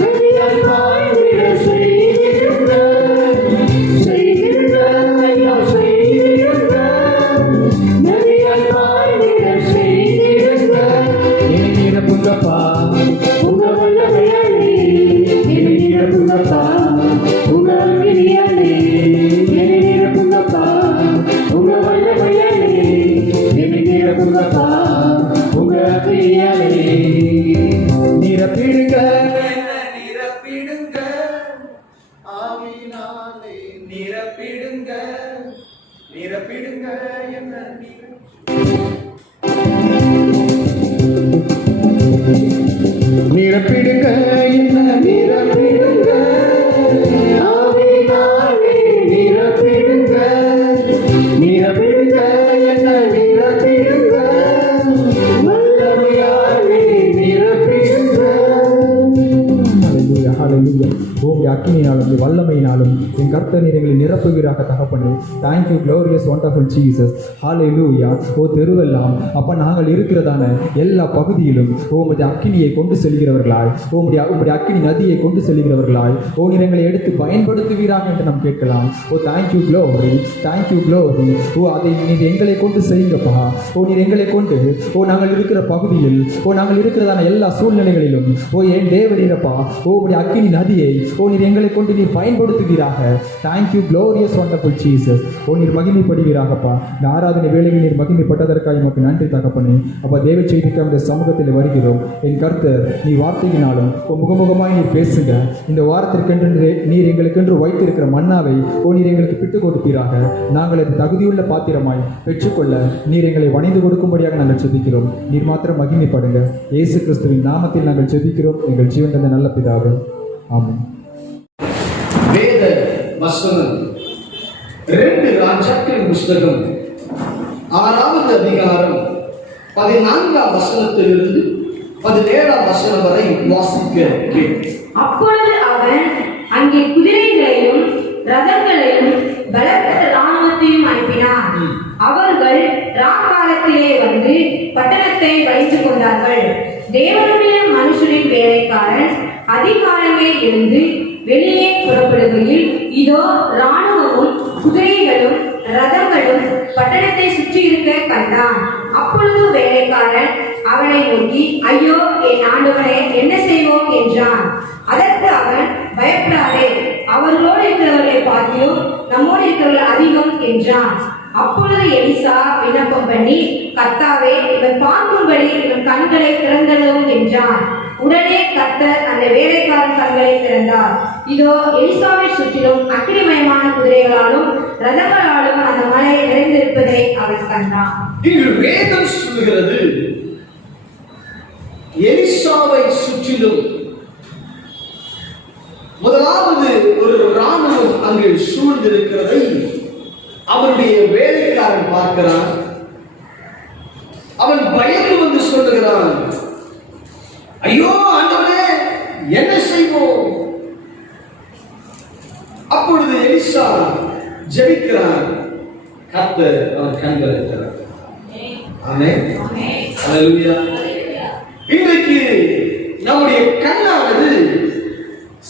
நதியாய் பாய்ந்திட செய்திடுங்க. செய்திடுங்க ஐயா, செய்திடுங்க, நதியாய் பாய்ந்திட செய்திடுங்க. என்னை நிரப்புங்கப்பா, உங்க வல்லமையாலே என்னை நிரப்புங்கப்பா, உங்க அக்கினியாலே என்னை நிரப்புங்கப்பா, உங்க வல்லமையாலே என்னை நிரப்புங்கப்பா, உங்க அக்கினியாலே. நிரப்பிடுங்க, நிரப்பிடுங்க, ஆவியினாலே நிரப்பிடுங்க, நிரப்பிடுங்க என்ன நிரப்பிடுங்க என்ன நிரப்பிடுங்க, ஆவியினாலே நிரப்பிடுங்க, நிரப்பிடுங்க, என்ன நிரப்பிடுங்க, வல்லமையாலே நிரப்பிடுங்க. ஹல்லேலூயா, ஹல்லேலூயா. உம்முடைய அக்கினியினாலும் வல்லமையினாலும் என் கர்த்தர் நீர் எங்களை நிரப்புகிறாக தகப்பனே. Thank you glorious wonderful Jesus. Hallelujah. ஓ தெருவெல்லாம் அப்ப நாங்கள் இருக்கிறதான எல்லா பகுதியிலும் உம்முடைய அக்கினியை கொண்டு செல்கிறவர்களாய், உம்முடைய அக்கினி நதியை கொண்டு செல்கிறவர்களாய் ஓ நீர் எங்களை எடுத்து பயன்படுத்துவீராக என்று நாம் கேட்கலாம். ஓ தேங்க்யூ க்ளோரி, தேங்க்யூ க்ளோரி. ஓ அதை நீர் எங்களை கொண்டு செய்யுங்கப்பா. ஓ நீர் எங்களை கொண்டு நாங்கள் இருக்கிற பகுதியில் நாங்கள் இருக்கிறதான எல்லா சூழ்நிலைகளிலும் என் தேவரீரப்பா உம்முடைய அக்கினி நதியை நீர் எங்களை கொண்டு நீர் பயன்படுத்துவீராக. Thank you glorious wonderful Jesus. நீர் மகிமைப்படுவீராகப்பா. இந்த ஆராதனை வேளையில் நீர் மகிமைப்பட்டதற்காக உமக்கு நன்றி தகப்பனே. அப்பா தேவ செய்திக்கு அந்த சமூகத்தில் வருகிறோம். என் கர்த்தர் நீ வார்த்தையினாலும் முகமுகமாய் நீர் பேசுங்க. இந்த வாரத்திற்கென்று நீர் எங்களுக்கென்று வைத்திருக்கிற மன்னாவை நீர் எங்களுக்கு பிட்டு கொடுப்பீராக. நாங்கள் அது தகுதியுள்ள பாத்திரமாய் பெற்றுக்கொள்ள நீர் எங்களை வணைந்து கொடுக்கும்படியாக நாங்கள் செபிக்கிறோம். நீர் மாத்திரம் மகிமைப்படுங்க. இயேசு கிறிஸ்துவின் நாமத்தில் நாங்கள் செபிக்கிறோம் எங்கள் ஜீவன் தந்த நல்ல பிதாவே, ஆமென். வேத வசனம் 2 ராஜாக்கள் புஸ்தகம் 6வது அதிகாரம் 14ஆம் வசனத்திலிருந்து 17ஆம் வசனம் வரை வாசிக்க கேட்கிறேன். அப்பொழுது அவன் அங்கே குதிரைகளையும் ரதங்களையும் பலத்த இராணுவத்தையும் அனுப்பினான். அவர்கள் ராக்காலத்திலே வந்து பட்டணத்தை வைத்துக் கொண்டார்கள். தேவனுடைய மனுஷரின் வேலைக்காரன் அதிகாலமே இருந்து வெளியே புறப்படுகையில் இதோ இராணுவமும் குதிரைகளும் ரதங்களும் பட்டணத்தை சுற்றி இருக்க கண்டான். அப்பொழுது வேலைக்காரன் அவனை நோக்கி, ஐயோ என் ஆண்டவனே, என்ன செய்வோம் என்றான். அதற்கு அவன், பயப்படாதே, அவர்களோடு இருக்கிறவர்களை பார்த்தியும் நம்மோடு இருக்கிறவர்கள் அதிகம் என்றான். அப்பொழுது எலிசா விண்ணப்பம் பண்ணி, கர்த்தாவே, இவன் பார்க்கும்படி இவன் கண்களை திறந்ததும் என்றான். உடனே கர்த்தர் அந்த வேலைக்காரன் கண்களை திறந்தார். இதோ எலிசாவை சுற்றிலும் அக்கினிமயமான குதிரைகளாலும் ரதங்களாலும் அந்த மலை நிறைந்திருப்பதை அவன் கண்டான். இங்கு வேதம் சொல்லுகிறது, எலிசாவை சுற்றிலும் முதலாவது ஒரு ராணுவம் அங்கு சூழ்ந்திருக்கிறதை அவருடைய வேலைக்காரன் பார்க்கிறான். அவன் பயந்து வந்து சொல்லுகிறான், ஐயோ ஆண்டவரே, என்ன செய்வோம்? அப்பொழுது எலிசா ஜெபிக்கிறான். கர்த்தர் அவன் கண்களை திறந்தார். ஆமென். ஹல்லேலூயா. இன்றைக்கு நம்முடைய கண்ணானது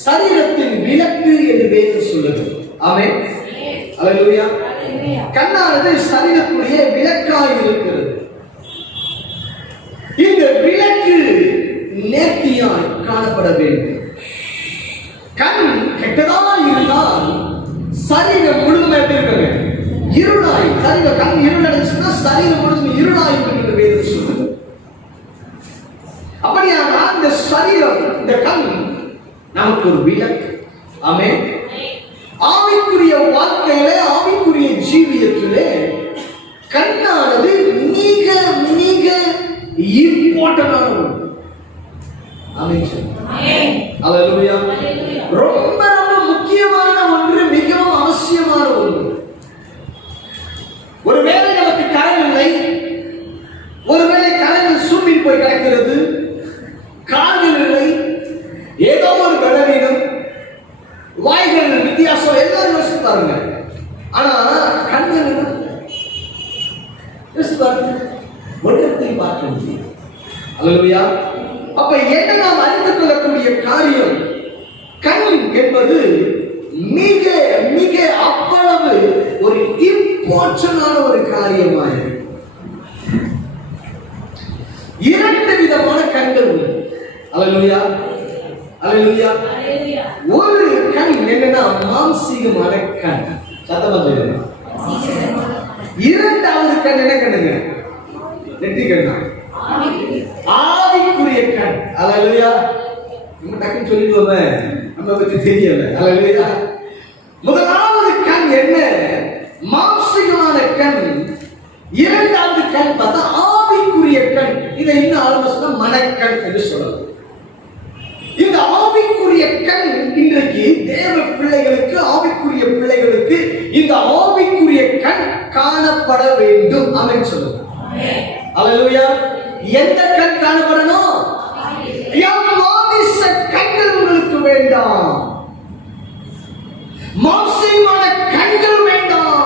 சரீரத்தின் விளக்கு என்று வேதம் சொல்லுது. ஆமென். ஹல்லேலூயா. கண்ணானது சரீரத்துடைய விளக்காய் இருக்கிறது. இந்த விளக்கு நேர்த்தியாய் காணப்பட வேண்டும். கண் கெட்டதாய் இருந்தால் சரீரம் முழுமையாக இருக்க இருளாய், சரீரம் கண் இருளடைச்சுன்னா சரீரம் முழுதும் இருளாய் என்று வேதம் சொல்லுது. சரீரம், இந்த கண் நமக்கு ஒரு விளக்கு. ஆமென். ஆவிக்குரிய வாழ்க்கையிலே, ஆவிக்குரிய ஜீவியத்திலே கண்ணானது மிக மிக இம்பார்ட்டன்டான ஒன்று. ஆமென். அல்லேலூயா. ரொம்ப ரொம்ப முக்கியமான ஒன்று, மிகவும் அவசியமான ஒன்று. ஒருவேளை நமக்கு கரண் இல்லை, ஒருவேளை கரங்கள் சூம்பில் போய் கிடக்கிறது, கால்கள் இல்லை, ஏதோ ஒரு பலவீனம், வாய்கள் வித்தியாசம், எல்லாம் யோசிச்சு பாருங்க. ஆனா கண்கள் யோசிச்சு பாருங்க, ஒன்றத்தை பார்க்க முடியும். அல்லேலூயா. அப்ப என்ன நாம் அறிந்து கொள்ளக்கூடிய காரியம், கண் என்பது மிக மிக அவ்வளவு ஒரு இம்பார்ட்டன்டான ஒரு காரியமாக. இரண்டு விதமான கண்கள் உண்டு. அல்லேலூயா, அல்லேலூயா. ஒரு கண் என்னன்னா மாம்சீகமான கண், சத்தமா சொல்லுங்க. இரண்டாவது கண் என்ன கண்ணுங்க? நெற்றி கண்ணா? ஆவிக்குரிய கண். அல்லேலூயா. நம்ம டக்குன்னு சொல்லிடுவோமே, நம்ம பத்தி தெரியல. அல்லேலூயா. முதலாவது கண் என்ன? மாம்சீகமான கண். இரண்டாவது கண் பார்த்தா ஆவிக்குரிய கண். இதை இன்னும் ஆலோசனை மனக்கண் என்று சொல்லலாம். இந்த ஆவிக்குரிய கண் இன்றைக்கு தேவ பிள்ளைகளுக்கு, ஆவிக்குரிய பிள்ளைகளுக்கு இந்த ஆவிக்குரிய கண் காணப்பட வேண்டும். ஆமென் சொல்லுங்க. அல்லேலூயா. எந்த கண் காணப்படணும்? மாமிச கண்கள் உங்களுக்கு வேண்டாம், மாம்சமான கண்கள் வேண்டாம்.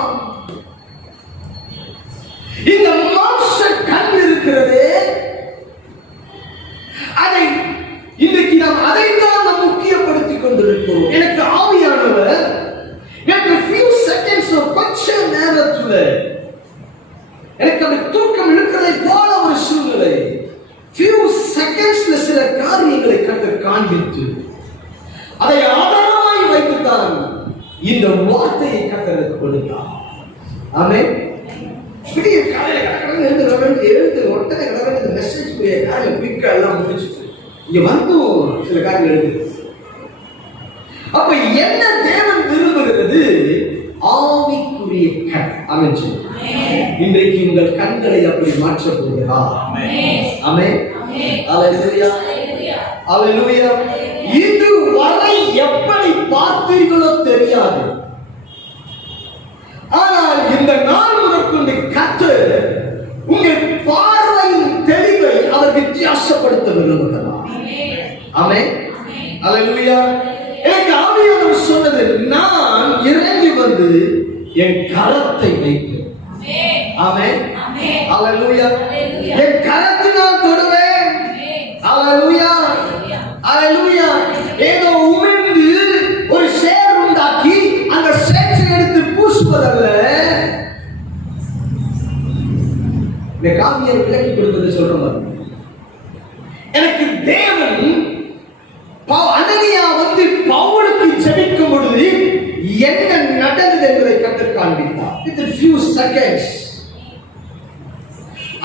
இந்த மாம்ச கண் இருக்கிறது, அதை இன்றைக்கு நாம் அதைத்தான் நாம் முக்கியப்படுத்திக் கொண்டிருக்கிறோம். எனக்கு ஆவியானவர் எனக்கு few seconds கொஞ்ச நேரத்துல எனக்கு அந்த தூக்கம் இழுக்கிறதை போல ஒரு சூழ்நிலை, few secondsல சில காரியங்களை கண்டு காண்பித்து அதை ஆதாரமாய் வைத்துத்தான் இந்த வார்த்தையை கத்தருக்கு கொடுத்தார். ஆமென். விடிய காலையில கடற்கரை எழுந்து உடனே கடற்கரை இந்த மெசேஜ் காலையில குயிக்கா எல்லாம் முடிச்சுட்டு இங்க வந்து சில காரியங்கள் எழுது. அப்ப என்ன தேவன் விரும்புகிறது? ஆவிக்குரிய கண். அமைச்சு இன்றைக்கு உங்கள் கண்களை அப்படி மாற்ற போகிறார். ஆமென். அல்லேலூயா, அல்லேலூயா. இதுவரை எப்படி பார்த்தீர்களோ தெரியாது, ஆனால் இந்த நாள் முதற்கொண்டு கர்த்தர் உங்கள் பார்வையின் தெளிவை அவர் வித்தியாசப்படுத்த விரும்புகிறார். ஆமென். அல்லேலூயா. எனக்கு ஆவியானவர் சொன்னது, நான் இறங்கி வந்து என் கரத்தை வைத்து, ஆமென். அல்லேலூயா. என் கரத்தினால் தொடுவேன். அல்லேலூயா, அல்லேலூயா. ஏதோ உமிழ்ந்து ஒரு சேர் உண்டாக்கி அந்த சேற்றை எடுத்து பூசுவதல்ல. இந்த காவியை விளக்கி கொடுப்பதை சொல்றோம். எனக்கு தேவன் அனனியா வந்து பவுலுக்கு ஜெபிக்கும் பொழுது என்ன நடந்தது என்பதை கர்த்தர் காண்பித்தார். Within few seconds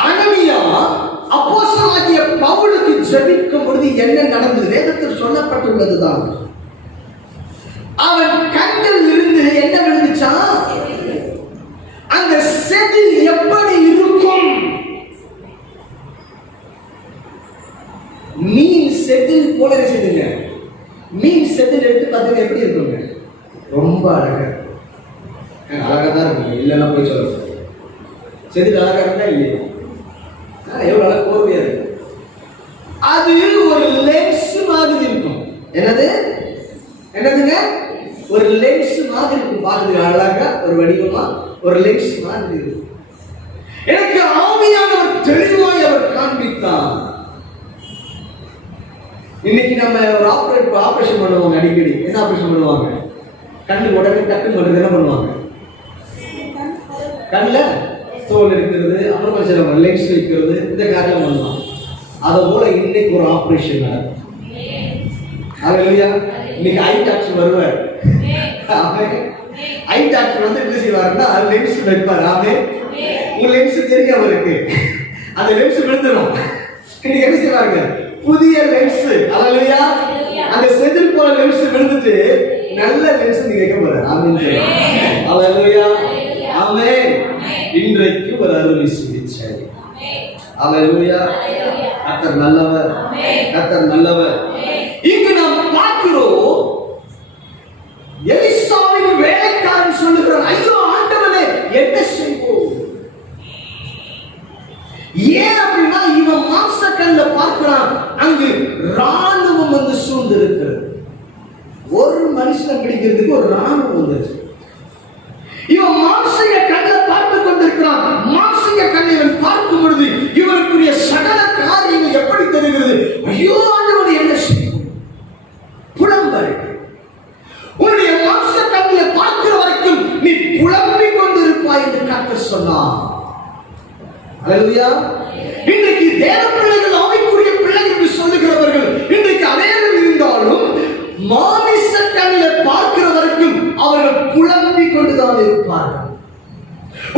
அனனியா அப்போஸ்தலனாகிய பவுலுக்கு ஜெபிக்கும் பொழுது என்ன நடந்தது வேதத்தில் சொல்லப்பட்டுள்ளதுதான். அவன் கண்ணில் இருந்து என்ன விழுந்துச்சா? அந்த செதில் எப்படி இருக்கும்? மீன் செதில் போல செதில். மீன் செதில் எடுத்து பார்த்தீங்க எப்படி இருக்குங்க? ரொம்ப அழகா, அழகா தான் இருக்குங்க. இல்லைன்னா போய் சொல்லுங்க, செதில் அழகா இருந்தா இல்லையா? எவ்வளவு அழகா கோர்வையா இருக்கு. அது ஒரு லென்ஸ் மாதிரி இருக்கும். என்னது என்னதுங்க? ஒரு லென்ஸ் மாதிரி இருக்கும். பார்க்குறது அழகா ஒரு வடிவமா ஒரு லென்ஸ் மாதிரி இருக்கும். எனக்கு ஆவியானவர் தெளிவாய் அவர் காண்பித்தார். இன்னைக்கு நம்ம ஒரு ஆபரேஷன் பண்ணுவாங்க. அடிக்கடி என்ன ஆபரேஷன் பண்ணுவாங்க? கண்ணு உடனே டக்குன்னு வருது. என்ன பண்ணுவாங்க? கண்ணில் தோல் இருக்கிறது, அப்புறம் சில லென்ஸ் வைக்கிறது, இந்த காரியம் பண்ணுவாங்க. அதை போல இன்னைக்கு ஒரு ஆபரேஷன் நடக்கும். இன்னைக்கு ஐ டாக்டர் வருவார். ஐ டாக்டர் வந்து என்ன செய்வாருன்னா லென்ஸ் வைப்பார். உங்க லென்ஸ் தெரியும் அவருக்கு, அந்த லென்ஸ் விழுந்துடும். இன்னைக்கு என்ன செய்வாங்க? புதிய லென்ஸ். அல்லேலூயா. அந்த செதில் போல லென்ஸ் விழுந்துட்டு நல்ல லென்ஸ் நீங்க வைக்க போறாரு. ஆமென். அல்லேலூயா. ஆமென். இன்றைக்கு ஒரு அருளை சிகிச்சை. அல்லேலூயா. கர்த்தர் நல்லவர். கர்த்தர் நல்லவர். இங்கு நாம் பார்க்கிறோம், எலிசாவின் வேலைக்காரன் சொல்லுகிறான், ஐயோ ஆண்டவரே என்ன செய்வோம்? ஏன் அப்படின்னா இவன் மாம்சக்கல்ல பார்க்கிறான், அங்கு ராணுவம் வந்து சூழ்ந்திருக்கிறது. ஒரு மனுஷனை பிடிக்கிறதுக்கு ஒரு ராணுவம் வந்துருச்சு. இவன் மாம்சிக கண்ணை பார்த்து கொண்டிருக்கிறான். மாம்சிக கண்ணை இவன் பார்க்கும் பொழுது இவனுக்குரிய சகல காரியங்கள் எப்படி தெரிகிறது? ஐயோ ஆண்டவரே என்ன செய்வோம்? புலம்பல். உன்னுடைய மாம்ச கண்ணிலே பார்க்கிற வரைக்கும் நீ புலம்பிக் கொண்டிருப்பாய் என்று கர்த்தர் சொன்னார். அல்லேலூயா. இன்றைக்கு தேவ பிள்ளைகள், ஆவிக்குரிய பிள்ளைகள் என்று சொல்லுகிறவர்கள் இன்றைக்கு அநேகர் இருந்தாலும் மாமிச கண்ணிலே பார்க்கிற வரைக்கும் அவர்கள் புலம்பிக் கொண்டுதான் இருப்பார்கள்.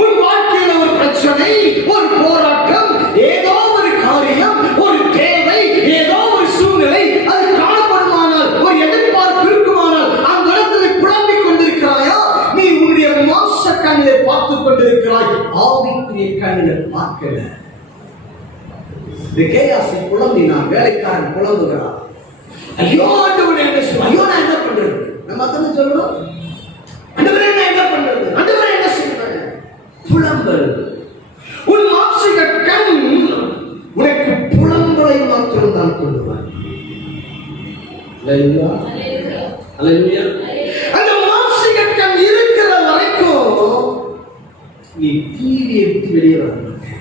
உன் வாழ்க்கையில் ஒரு பிரச்சனை, ஒரு போராட்டம், ஏதோ ஒரு காரியம், ஒரு தேவை, ஏதோ ஒரு சூழ்நிலை அது காணப்படுமானால், ஒரு எதிர்பார்ப்பு இருக்குமானால் அந்த இடத்தில் புலம்பிக் கொண்டிருக்கிறாயா? நீ உன்னுடைய மாம்ச கண்ணிலே பார்த்துக் கொண்டிருக்கிறாய், ஆவிக்குரிய கண்ணிலே பார்க்கல. இந்த கேயாசை புலம்பினான், வேலைக்காரன் புலம்புகிறான். ஐயோ ஆண்டவரே என்ன செய்வோம்? ஐயோ நான் என்ன பண்றது? நம்ம அத்தனை சொல்றோம், ஆண்டவரே நான் என்ன பண்றது? ஆண்டவரே என்ன செய்வது? புலம்பல். உன் மாம்சிக கண் உனக்கு புலம்பலை மாத்திரம் தான் கொண்டு வரும். அல்லேலூயா. அல்லேலூயா. அந்த மாம்சிக கண் இருக்கிற வரைக்கும் நீ டிவியை விட்டு வெளியே வர மாட்டே.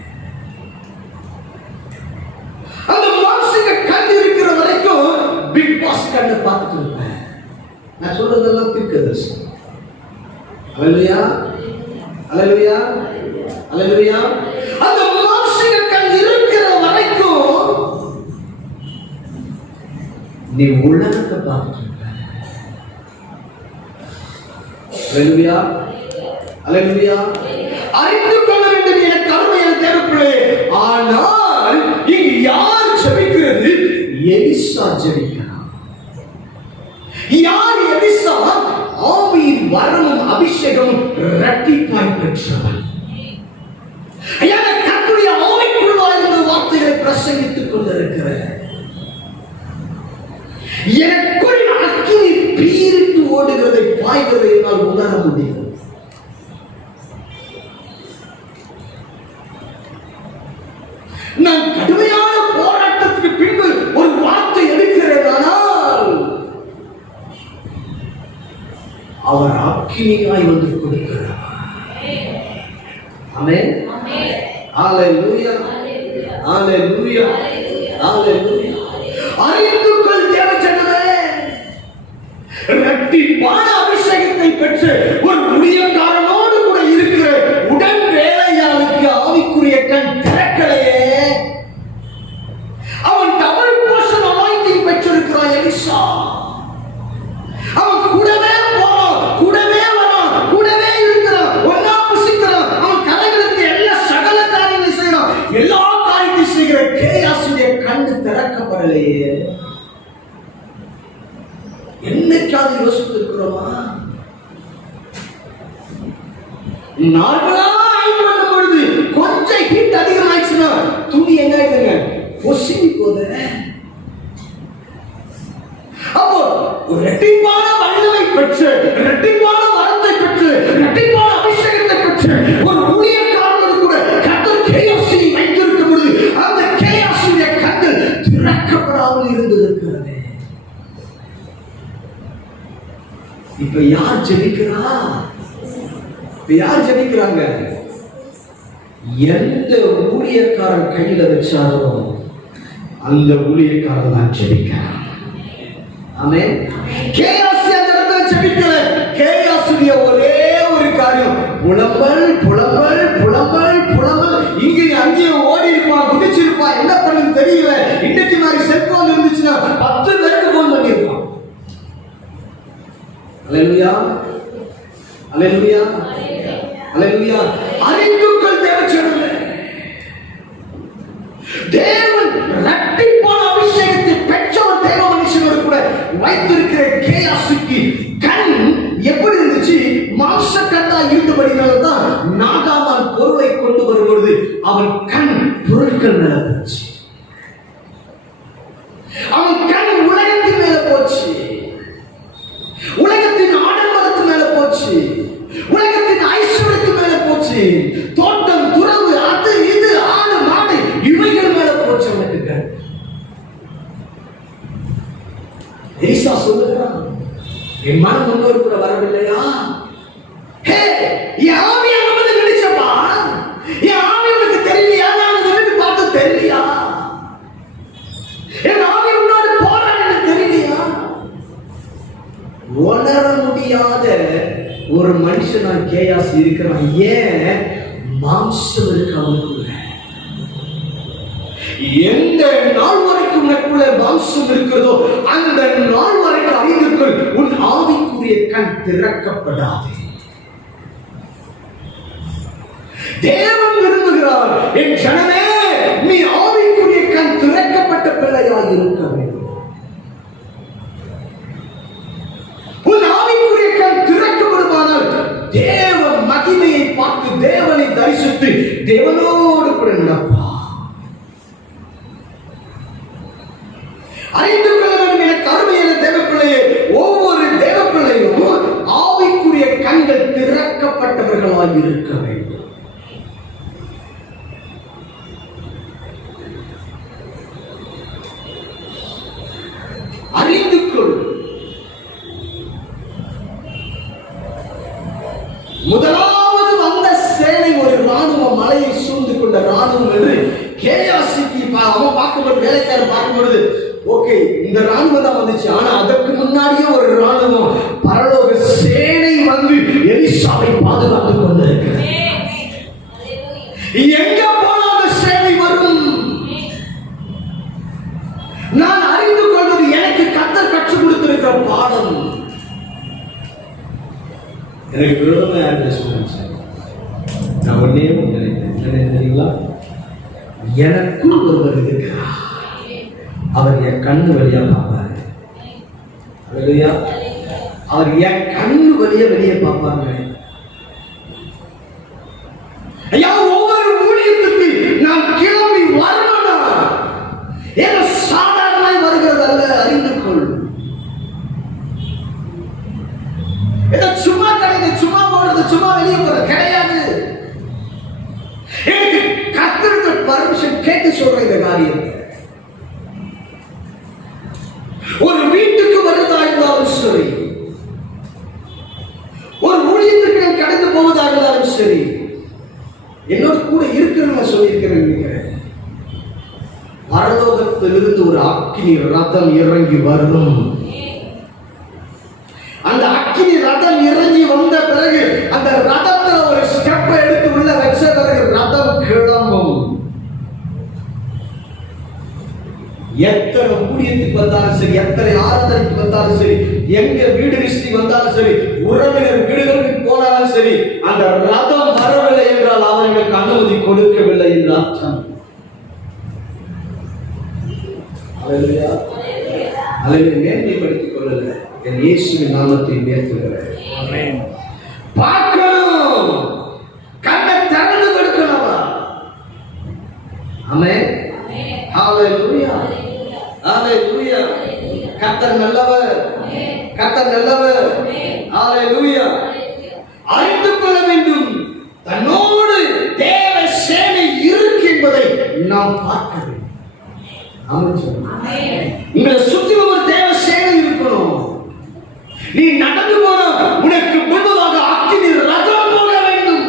அந்த மாம்சிக கண் இருக்கிற வரைக்கும் பிக் பாஸ் கண்ணை பார்த்துட்டு இருப்பேன். நான் சொல்றதெல்லாம் தீர்க்கதரிசனம். அல்லேலூயா. அல்லேலூயா. அல்லேலூயா. அந்த மாம்சிக கண் இருக்கிற வரைக்கும் நீ உலகத்தை பார்த்துட்டு இருப்ப. அல்லேலூயா. அல்லேலூயா. அறிந்து கொள்ள வேண்டும் எனக்கு அருமையான தேவப்பிள்ளையே. ஆனால் இங்கு யார் ஜெபிக்கிறது? எலிசா ஜெபிக்கிறான். யார் எலிசா? ஆவியின் வரமும் அபிஷேகமும் இரட்டிப்பாய் பெற்றவன். கர்த்தருடைய ஆவிக்குள்ளாய் இந்த வார்த்தைகளை பிரசங்கித்துக் கொண்டிருக்கிறேன். எனக்குள் அக்கினி பீரிட்டு ஓடுகிறதை பாய்கிறதை என்னால் உணர முடியும். நான் கடுமையான போராட்டத்துக்கு பின்பு ஒரு வார்த்தை எடுக்கிறேன், ஆனால் அவர் அக்கினியாய் வந்து கொடுக்கிறார். ஆமென். ஹalleluya. ஹalleluya. ஹalleluya. அறிந்து கொள் தேவஜனமே, இரட்டிப்பான அபிஷேகத்தை பெற்று ஒரு ஊழியக்காரனோடு கூட இருக்கிற உடன் வேலையாளுக்கு ஆவிக்குரிய கண் திறக்கலையே. அவன் டபுள் போர்ஷன் அனாயிண்டிங் பெற்றிருக்கிறான் எலிசா. அவன் கூடவே போறான், கூடவே வரான், கூடவே இருக்கிறான், ஒன்னா புசிக்கிறான். அவன் கலைகளுக்கு எல்லா சகல காரியங்களையும் செய்யறான். எல்லா காரியத்தையும் செய்கிற கேயாசுடைய கண்ணு திறக்கப்படலையே. என்னைக்காவது யோசித்து இருக்கிறோமா? நார்மலா ஆயிட்டு வந்த பொழுது கொஞ்சம் ஹீட் அதிகமாயிடுச்சுன்னா துணி எங்க ஆயிடுங்க? பொசுங்கி போகுது. அப்போ இரட்டிப்பான வல்லமை பெற்று, இரட்டிப்பான வரத்தை பெற்று, இரட்டிப்பான அபிஷேகத்தை பெற்று ஒரு ஊழியக்காரனுக்கு கூட கர்த்தர் கேயாசியை வைத்திருக்கும் பொழுது அந்த கேயாசியுடைய கண்கள் திறக்கப்படாமல் இருந்திருக்கிறது. இப்ப யார் ஜெபிக்கிறா? யார் ஜெபிக்கிறாங்க? எந்த ஊழியக்காரன் கையில வச்சாலும் அந்த ஊழியக்காரன் தான் ஜெபிக்கிறான். ஆமென். கேயாசி அந்த இடத்துல ஜெபிக்கல. கேயாசுடைய ஒரே ஒரு காரியம் புலம்பல், புலம்பல், புலம்பல், புலம்பல். இங்க அங்கே ஓடி இருப்பான், குதிச்சிருப்பான், என்ன பண்ணு தெரியல. இன்னைக்கு மாதிரி செல்போன் இருந்துச்சுன்னா 10 பேருக்கு போன் பண்ணிருப்பான். அல்லேலூயா. அல்லேலூயா. அல்லேலூயா. அறிந்து கொள் தேவஜனமே, தேவன் இரட்டிப்பான அபிஷேகத்தை சொல்லுகிறான், என் மனம் முன்னோர் கூட வரவில்லையா? ஹே, என் ஆவியானவரை நினைச்சப்பா, என் ஆவியானவருக்கு தெரியலையா? நான் நினைத்து பார்த்து தெரியலையா? என் ஆவி உன்னோடு போராட தெரியலையா? உணர முடியாத ஒரு மனுஷன் கேயாஸ் இருக்கிறான். ஏன்? மாம்சம் இருக்கு அவனுக்குள்ள. எந்த நாள் வரைக்கும் உனக்குள்ள மாம்சம் இருக்கிறதோ அந்த நாள் வரைக்கும் அறிந்துக்குள் உன் ஆவிக்குரிய கண் திறக்கப்படாது. தேவன் விரும்புகிறார், என் ஜனமே, நீ ஆவிக்குரிய கண் திறக்கப்பட்ட பிள்ளையாக இருக்க வேண்டும். உன் ஆவிக்குரிய கண் திறக்கப்படுமானால் தேவ மகிமையை பார்த்து தேவனை தரிசித்து தேவனோடு கூட நடப்பா. அறிந்து கொள்ள வேண்டும் என கருமையான தேவ பிள்ளையே, ஒவ்வொரு தேவ பிள்ளையும் ஆவிக்குரிய கண்கள் திறக்கப்பட்டவர்களாக இருக்க வேண்டும். அறிந்து கொள். முதலாவது வந்த சேனை ஒரு ராணுவ மலையை சூழ்ந்து கொண்ட ராணுவம் என்று கேயாசிக்கு அவன் பார்க்கும்போது, வேலைக்காரர் பார்க்கும்பொழுது, ஓகே இந்த ராணுவம் தான் வந்துச்சு. ஆனா அதற்கு முன்னாடியே ஒரு ராணுவம், பரலோக சேனை வந்து எலிசாவை பாதுகாத்துக் கொண்டிருக்கிறது. எங்க போன அந்த சேனை வரும்? நான் அறிந்து கொள்வது எனக்கு கர்த்தர் கற்றுக் கொடுத்திருக்கிற பாடம். எனக்கு விரோதமா யாரும் சொல்லுங்க, நான் ஒன்னே நினைத்தேன், தெரியுங்களா? எனக்குள் ஒருவர் இருக்கிறார், அவர் என் கண்ணு வழியா பார்ப்பாரு. அவர் என் கண்ணு வழியா வெளியே பார்ப்பாங்க. ஐயா, ஒவ்வொரு ஊழியத்துக்கு நான் கிளம்பி வரணும்னா ஏதோ சாதாரணமாய் வருகிறது அல்ல, அறிந்து கொள். ஏதோ சும்மா கிடையாது, சும்மா போடுறது, சும்மா வெளியே போறது கிடையாது. எனக்கு கர்த்தருக்கு பர்மிஷன் கேட்டு சொல்ற இந்த காரியத்தை. ஒரு வீட்டுக்கு வருவதா இருந்தாலும் சரி, ஒரு ஊழியத்திற்கு நான் கடந்து போவதா இருந்தாலும் சரி, என்னோட கூட இருக்கிறேன்னு சொல்லியிருக்கிறேன். பரலோகத்திலிருந்து ஒரு அக்கினி ரதம் இறங்கி வரும். அந்த அக்கினி ரதம் இறங்கி வந்த பிறகு அந்த ரதத்துல ஒரு ஸ்டெப் எடுத்து உள்ள வச்ச பிறகு ரதம் கிளம்பும். எத்தனை ஊழியத்துக்கு வந்தாலும் சரி, எத்தனை ஆராதனைக்கு வந்தாலும் சரி, எங்க வீடு விசிட்டி வந்தாலும் சரி, உறவினர் வீடுகளுக்கு போனாலும் சரி, அந்த ரதம் வரவில்லை என்றால் அவர்களுக்கு அனுமதி கொடுக்கவில்லை என்று அர்த்தம். அதை மேன்மைப்படுத்திக் கொள்ளல, என் இயேசுவின் நாமத்தை உயர்த்துகிறேன். பார்க்கணும், கண்ணை திறந்து கொடுக்கணும். ஆமென். ஹalleluya, ஹalleluya. கர்த்தர் நல்லவர், கர்த்தர் நல்லவர். ஹalleluya. அறிந்து கொள்ள வேண்டும், தன்னோடு தேவ சேனை இருக்கு என்பதை நாம் பார்க்க வேண்டும். உங்களை சுற்றி ஒரு தேவ சேனை இருக்கணும். நீ நடந்து போன உனக்கு முன்பதாக அக்கினி ரதம் போக வேண்டும்.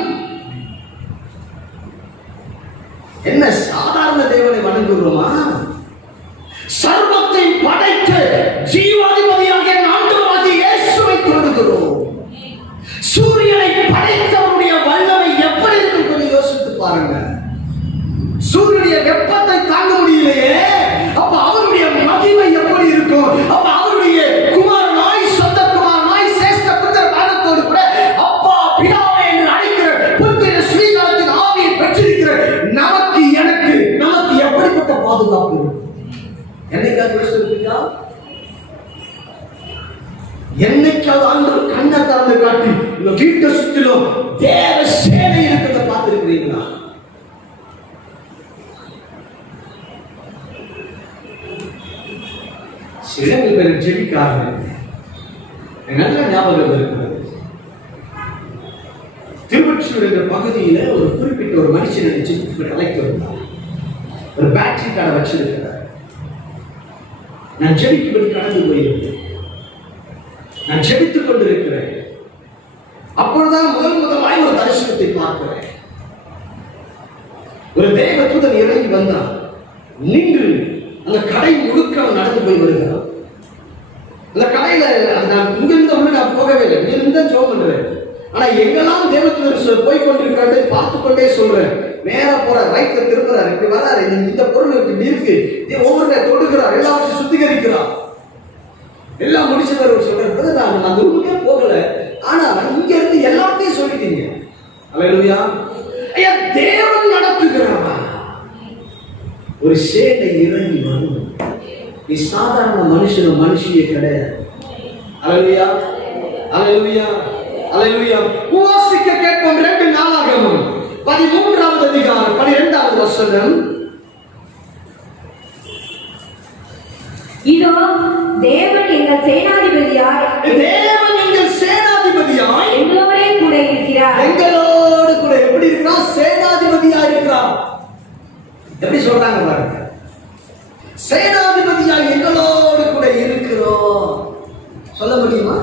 என்ன சாதாரண தேவனை வணங்குகிறோமா? சர்வத்தை படைத்த ஜீவாதிபதியாக ஆண்டவராகிய இயேசுவை தொழுகிறோம். சூரியனை படைத்தவருடைய வல்லமை எப்படி இருக்கும் யோசித்து பாருங்க. சூரியனுடைய வெப்பத்தை தாங்க முடியலையே, அப்ப அவருடைய மகிமை எப்படி இருக்கும்? அப்ப அவருடைய குமாரனாய், சொந்த குமாரனாய், சிரேஷ்ட புத்திர பாகத்தோடு கூட அப்பா பிதாவே என்று அழைக்கிற புத்திர ஸ்ரீகாலத்தின் ஆவியை பெற்றிருக்கிற நமக்கு, எனக்கு, நமக்கு எப்படிப்பட்ட பாதுகாப்பு? என்னைக்காவது என்னைக்காவது ஆண்டவர் கண்ணை திறந்து காட்டி உங்க வீட்டை சுற்றிலும் தேவ சேனை இருக்கிறத பார்த்திருக்கிறீங்களா? சில பேர் ஜெபிக்காரர்கள் நல்ல ஞாபகம் இருக்கிறது. திருவொற்றியூர் என்ற பகுதியில ஒரு குறிப்பிட்ட ஒரு மனுஷனை ஜெபிக்க அழைத்து வந்தார். ஒரு பேட்டரி கடை வச்சிருக்கிறார். நான் ஜெபிக்கும்படி கடந்து போயிருந்தேன். நான் ஜெபித்துக் கொண்டிருக்கிறேன். அப்பொழுதுதான் முதலாய் ஒரு தரிசனத்தை பார்க்கிறேன். ஒரு தேவ தூதன் இறங்கி வந்தான். நின்று அந்த கடை முழுக்க அவன் நடந்து போய் வருகிறான். அந்த கடையில நான் இங்கிருந்த உள்ள நான் போகவே இல்லை, நீ இருந்தா ஜோம் பண்றேன். ஆனா எங்கெல்லாம் தேவதூதர் போய் கொண்டிருக்கிறாரு பார்த்து கொண்டே சொல்றேன். நேரா போற, ரைட்ல திரும்புறாரு, இப்படி வராரு, இந்த பொருள் இருக்கு, ஒவ்வொரு தொடுக்கிறார், எல்லாத்தையும் சுத்திகரிக்கிறார். எல்லாம் முடிச்சவர் சொல்றாரு, நான் அந்த ஊருக்கே போகல, ஆனா இங்க இருந்து எல்லாத்தையும் சொல்லிட்டீங்க. அல்லேலூயா. ஐயா, தேவன் நடத்துகிறவா. ஒரு சேனை இறங்கி வரும். நீ சாதாரண மனுஷியே கிடையாது. அல்லேலூயா, அல்லேலூயா, அல்லேலூயா. உவாசிக்க கேட்போம். 2 நாளாகமம் 13வது அதிகாரம் 12வது வசனம். இதோ தேவன் எங்கள் சேனாதிபதியாய் எங்களோடே கூட இருக்கிறார். எங்களோடு கூட எப்படி இருக்கிறார்? சேனாதிபதியா இருக்கிறார். எப்படி சொல்றாங்க பாருங்க, சேனாதிபதியா எங்களோடு கூட இருக்கிறோம். சொல்ல முடியுமா?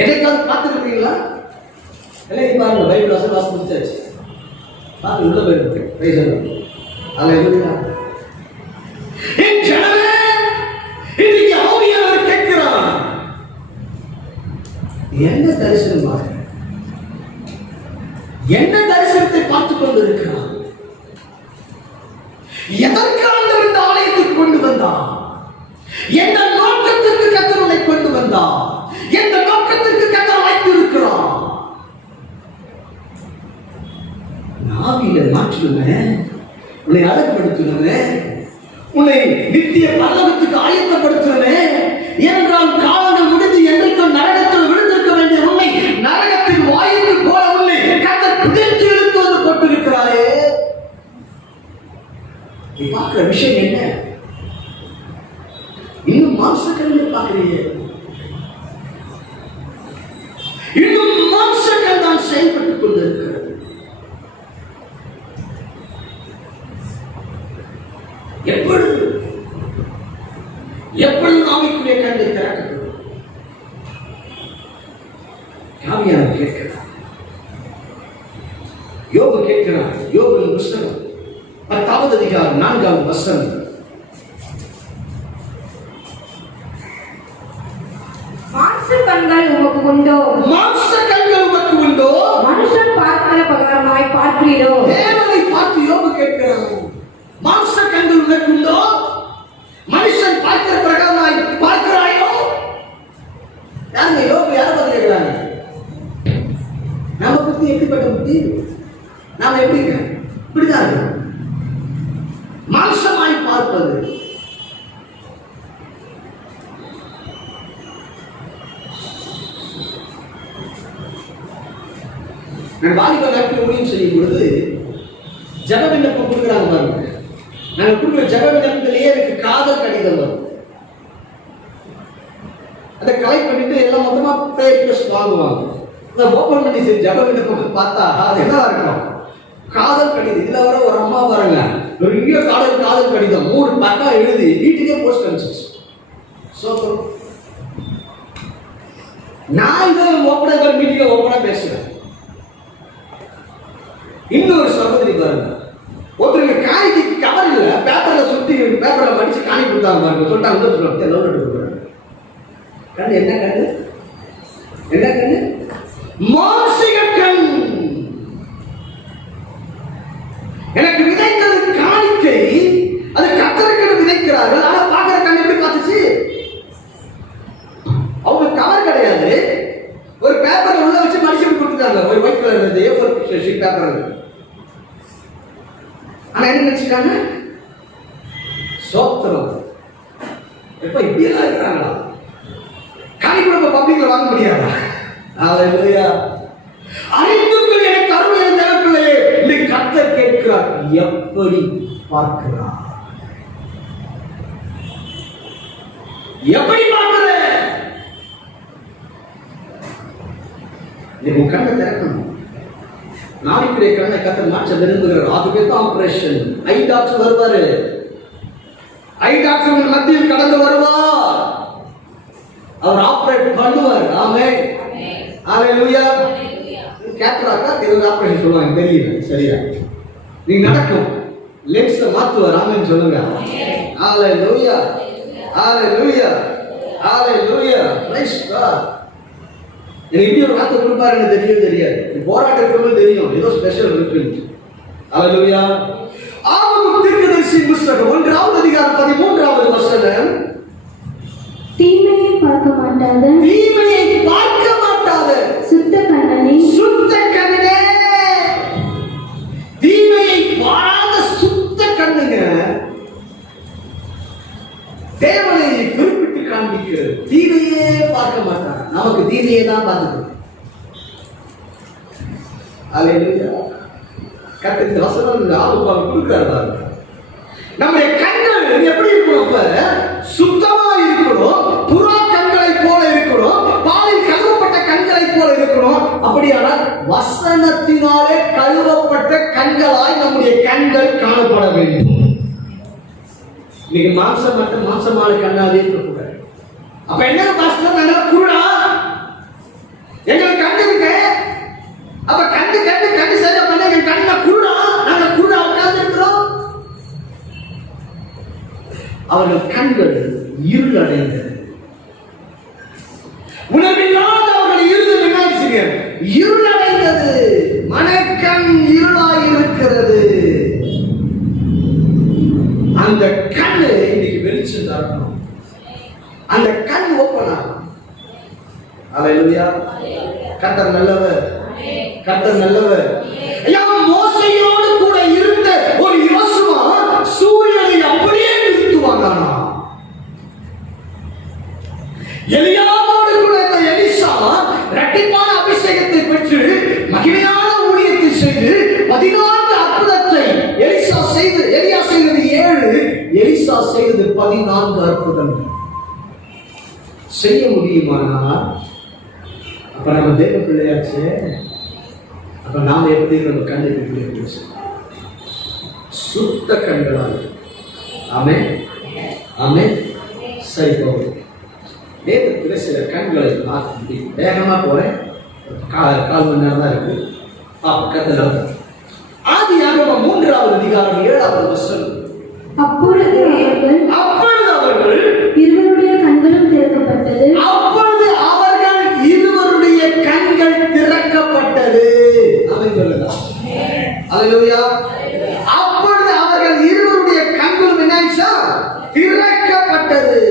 என்னைக்காவது பார்த்துருக்கீங்களா? இல்லை, பாருங்க, பைபிள் வாசம் முடிச்சாச்சு. பார்த்து உள்ள போயிருக்கு. அல்லேலூயா. என் ஜனமே, இன்னைக்கு ஆவியானவர் கேட்கிறார், என்ன தரிசனம், என்ன தரிசனத்தை பார்த்துக் கொண்டிருக்கிறார்? எதற்காக இந்த ஆலயத்துக்கு கொண்டு வந்தார்? எந்த நோக்கத்திற்கு கர்த்தரை கொண்டு வந்தார்? எந்த நோக்கத்திற்கு கர்த்தர் வைத்திருக்கிறார்? ஆவியில மாற்றுவேன், உன்னை அழகுபடுத்துவேன், உன்னை நித்திய பரலோகத்துக்கு ஆயத்தப்படுத்துவேன். ஏனென்றால் காலங்கள் முடிந்து என்றைக்கும் நரகத்தில் விழுந்திருக்க வேண்டிய உன்னை நரகத்தின் வாயுக்கு போல உன்னை கர்த்தர் பிடித்து இழுத்து வந்து போட்டிருக்கிறாரே. நீ பார்க்கிற விஷயம் என்ன? இன்னும் மாம்சக்கல்லை பார்க்கிறீங்க. இன்னும் மாம்சக்கல் தான் செயல்பட்டுக் கொண்டிருக்கிறது. எப்பொழுது ஆவிக்குரிய கண்கள் திறக்கப்படும்? ஆவியானவர் கேட்கிறார், யோபு கேட்கிறார். யோபின் புஸ்தகம் 10வது அதிகாரம் 4வது வசனம். மாம்ச கண்கள் உமக்கு உண்டோ? மாம்ச கண்கள் உமக்கு உண்டோ? மனுஷன் பார்க்கிற பிரகாரமாய் பார்க்கிறீரோ? தேவனை பார்த்து யோபு கேட்கிறார், மாம்ச கண்கள் உனக்கு உண்டோ? மனுஷன் பார்க்கிற பிரகாரமாய் பார்க்கிறாயோ? யாருங்க யோபு யாரை பார்த்து கேட்கிறாங்க? நம்ம புத்தி எப்படிப்பட்ட புத்தி? நாம எப்படிங்க? இப்படிதான் மாம்சமாய் பார்ப்பது. நான் வாலிப நாட்கள் ஊழியம் செய்யும் பொழுது ஜெப விண்ணப்பம் கொடுக்குறாங்க பாருங்க. நாங்கள் கொடுக்குற ஜெப விண்ணப்பத்திலேயே எனக்கு காதல் கடிதம் வரும். அதை கலெக்ட் பண்ணிட்டு எல்லாம் மொத்தமா ப்ரேயர் ரிக்வெஸ்ட் வாங்குவாங்க. அதை ஓபன் பண்ணி சரி ஜெப விண்ணப்பம் பார்த்தா அது என்ன இருக்கும்? காதல் கடிதம். இதுல வர ஒரு அம்மா பாருங்க, ஒரு இங்கே காதல் கடிதம் 3 பக்கம் எழுதி வீட்டுக்கே போஸ்ட் அனுப்பிச்சு. நான் இதை ஓப்பனா மீட்டிங்ல ஓப்பனா பேசுறேன். இன்னொரு சகோதரி பாருங்க, ஒருத்தருக்கு காணிக்கு கவர் இல்ல, பேப்பர்ல சுத்தி பேப்பர்ல படிச்சு காணி கொடுத்தாங்க பாருங்க. சொல்லிட்டாங்க கண்ணு என்ன கண்ணு? என்ன கண்ணு? மாம்சிக கண். எனக்கு விதைத்தது காணிக்கை, அது கத்தருக்கு விதைக்கிறார்கள். ஆனா பாக்குற கண் எப்படி பார்த்துச்சு? அவங்க கவர் கிடையாது, ஒரு பேப்பர் உள்ள வச்சு மடிச்சு கொடுத்துட்டாங்க. ஒரு white colour A4 sheet paper. ஆனா என்ன நினைச்சுட்டாங்க? சோத்திரம். எப்ப இப்படி எல்லாம் இருக்கிறாங்களா? காணி கூட பப்ளிக்ல வாங்க முடியாதா? அல்லேலூயா. அறிந்துக்குள் எனக்கு அருமை தேவர்களே, இந்த கர்த்தர் கேட்கிறார், எப்படி பார்க்கிறார்? எப்படி பார்க்கிற? நீ உன் கண்ணை திறக்கணும். நாளைக்குடைய கண்ணை கர்த்தர் மாற்ற விரும்புகிறார். அதுவே தான் ஆபரேஷன். ஐ டாக்டர் வருவாரு. ஐ டாக்டர் மத்தியில் கடந்து வருவார். அவர் ஆபரேட் பண்ணுவார். ஆமென். ஹalleluya. கேட்ராக்கா ஏதோ ஆபரேஷன் சொல்லுவாங்க தெரியல சரியா. நீங்க நடக்கும் லென்ஸ் மாத்துவார். ஆமென் சொல்லுங்க. Hallelujah. Hallelujah. Hallelujah. Praise God. எனக்கு இப்படி ஒரு வார்த்தை கொடுப்பாருன்னு தெரியாது. போராட்டம் இருக்கும்போது தெரியும் ஏதோ ஸ்பெஷல் இருக்கு. ஹalleluya. ஆகமம் தீர்க்கதரிசி புத்தகம் 1ஆம் அதிகாரம் 13வது வசனம். தீமையை பார்க்க மாட்டாத சுத்த கண்ணனே தீமையை பாராத சுத்த கண்ணுங்க தேவனை குறிப்பிட்டு காண்பிக்கிறது. தீமையே பார்க்க மாட்டாங்க. நமக்கு தீமையை தான் பார்த்துக்கணும். அல்லேலூயா. கர்த்தர் இந்த வசனம் ஆளுப்பால் கொடுக்கிறார். நம்முடைய கண்கள் எப்படி இருக்கணும்? அப்ப சுத்தமா இருக்கணும். புறா கண்களை போல இருக்கணும். பாலில் கழுவப்பட்ட கண்களை போல இருக்கணும். அப்படியானால் வசனத்தினாலே கழுவப்பட்ட கண்களாய் நம்முடைய கண்கள் காணப்பட வேண்டும். இன்னைக்கு மாம்சமான கண்ணாவே இருக்கக்கூடாது. அப்ப என்ன பாஸ்டர் நாங்க குருடா? எங்களுக்கு கண்ணு இருக்கு. அப்ப கண்ணு சரியா பண்ண எங்க கண்ண குருடா? நாங்க குருடா உட்கார்ந்து இருக்கிறோம். அவர்கள் கண்கள் இருள் அடைந்தது. உணவில்லாத அவர்கள் இருள் என்னாச்சுங்க? இருள் அடைந்தது. மனக்கண் இருளாய் இருக்கிறது. அந்த கண்ணு இன்னைக்கு வெளிச்சம் தரணும். அந்த கண் ஓப்பன் ஆகும். அல்லேலூயா. கர்த்தர் நல்லவர். கர்த்தர் நல்லவர். ஐயா, மோசையோடு கூட இருந்த ஒரு யோசுவா சூரியனை அப்படியே நிறுத்துவானா? எலியாவோடு கூட இருந்த எலிசா இரட்டிப்பான அபிஷேகத்தை பெற்று மகிமையான ஊழியத்தை செய்து 14 அற்புதத்தை எலியா செய்தது 7, எலிசா செய்தது 14 அற்புதங்கள். செய்ய முடியுமானா அப்ப நம்ம தேவ பிள்ளையாச்சு. அப்ப நாம எப்படி நம்ம கண்ணு சுத்த கண்களால். ஆமென். ஆமென். சரி போகும். வேதத்தில் சில கண்களை மாற்றி வேகமா போறேன். கால் மணி நேரம் தான் இருக்கு. பக்கத்துல ஆதியாகமம் 3ஆம் அதிகாரம் 7வது வசனம். அப்பொழுது அவர்கள் இருவருடைய கண்களும் திறக்கப்பட்டது. அப்பொழுது அவர்கள் இருவருடைய கண்கள் திறக்கப்பட்டது. ஆமென் சொல்லுங்க. அல்லேலூயா. அப்பொழுது அவர்கள் இருவருடைய கண்களும் என்னாச்சா? திறக்கப்பட்டது.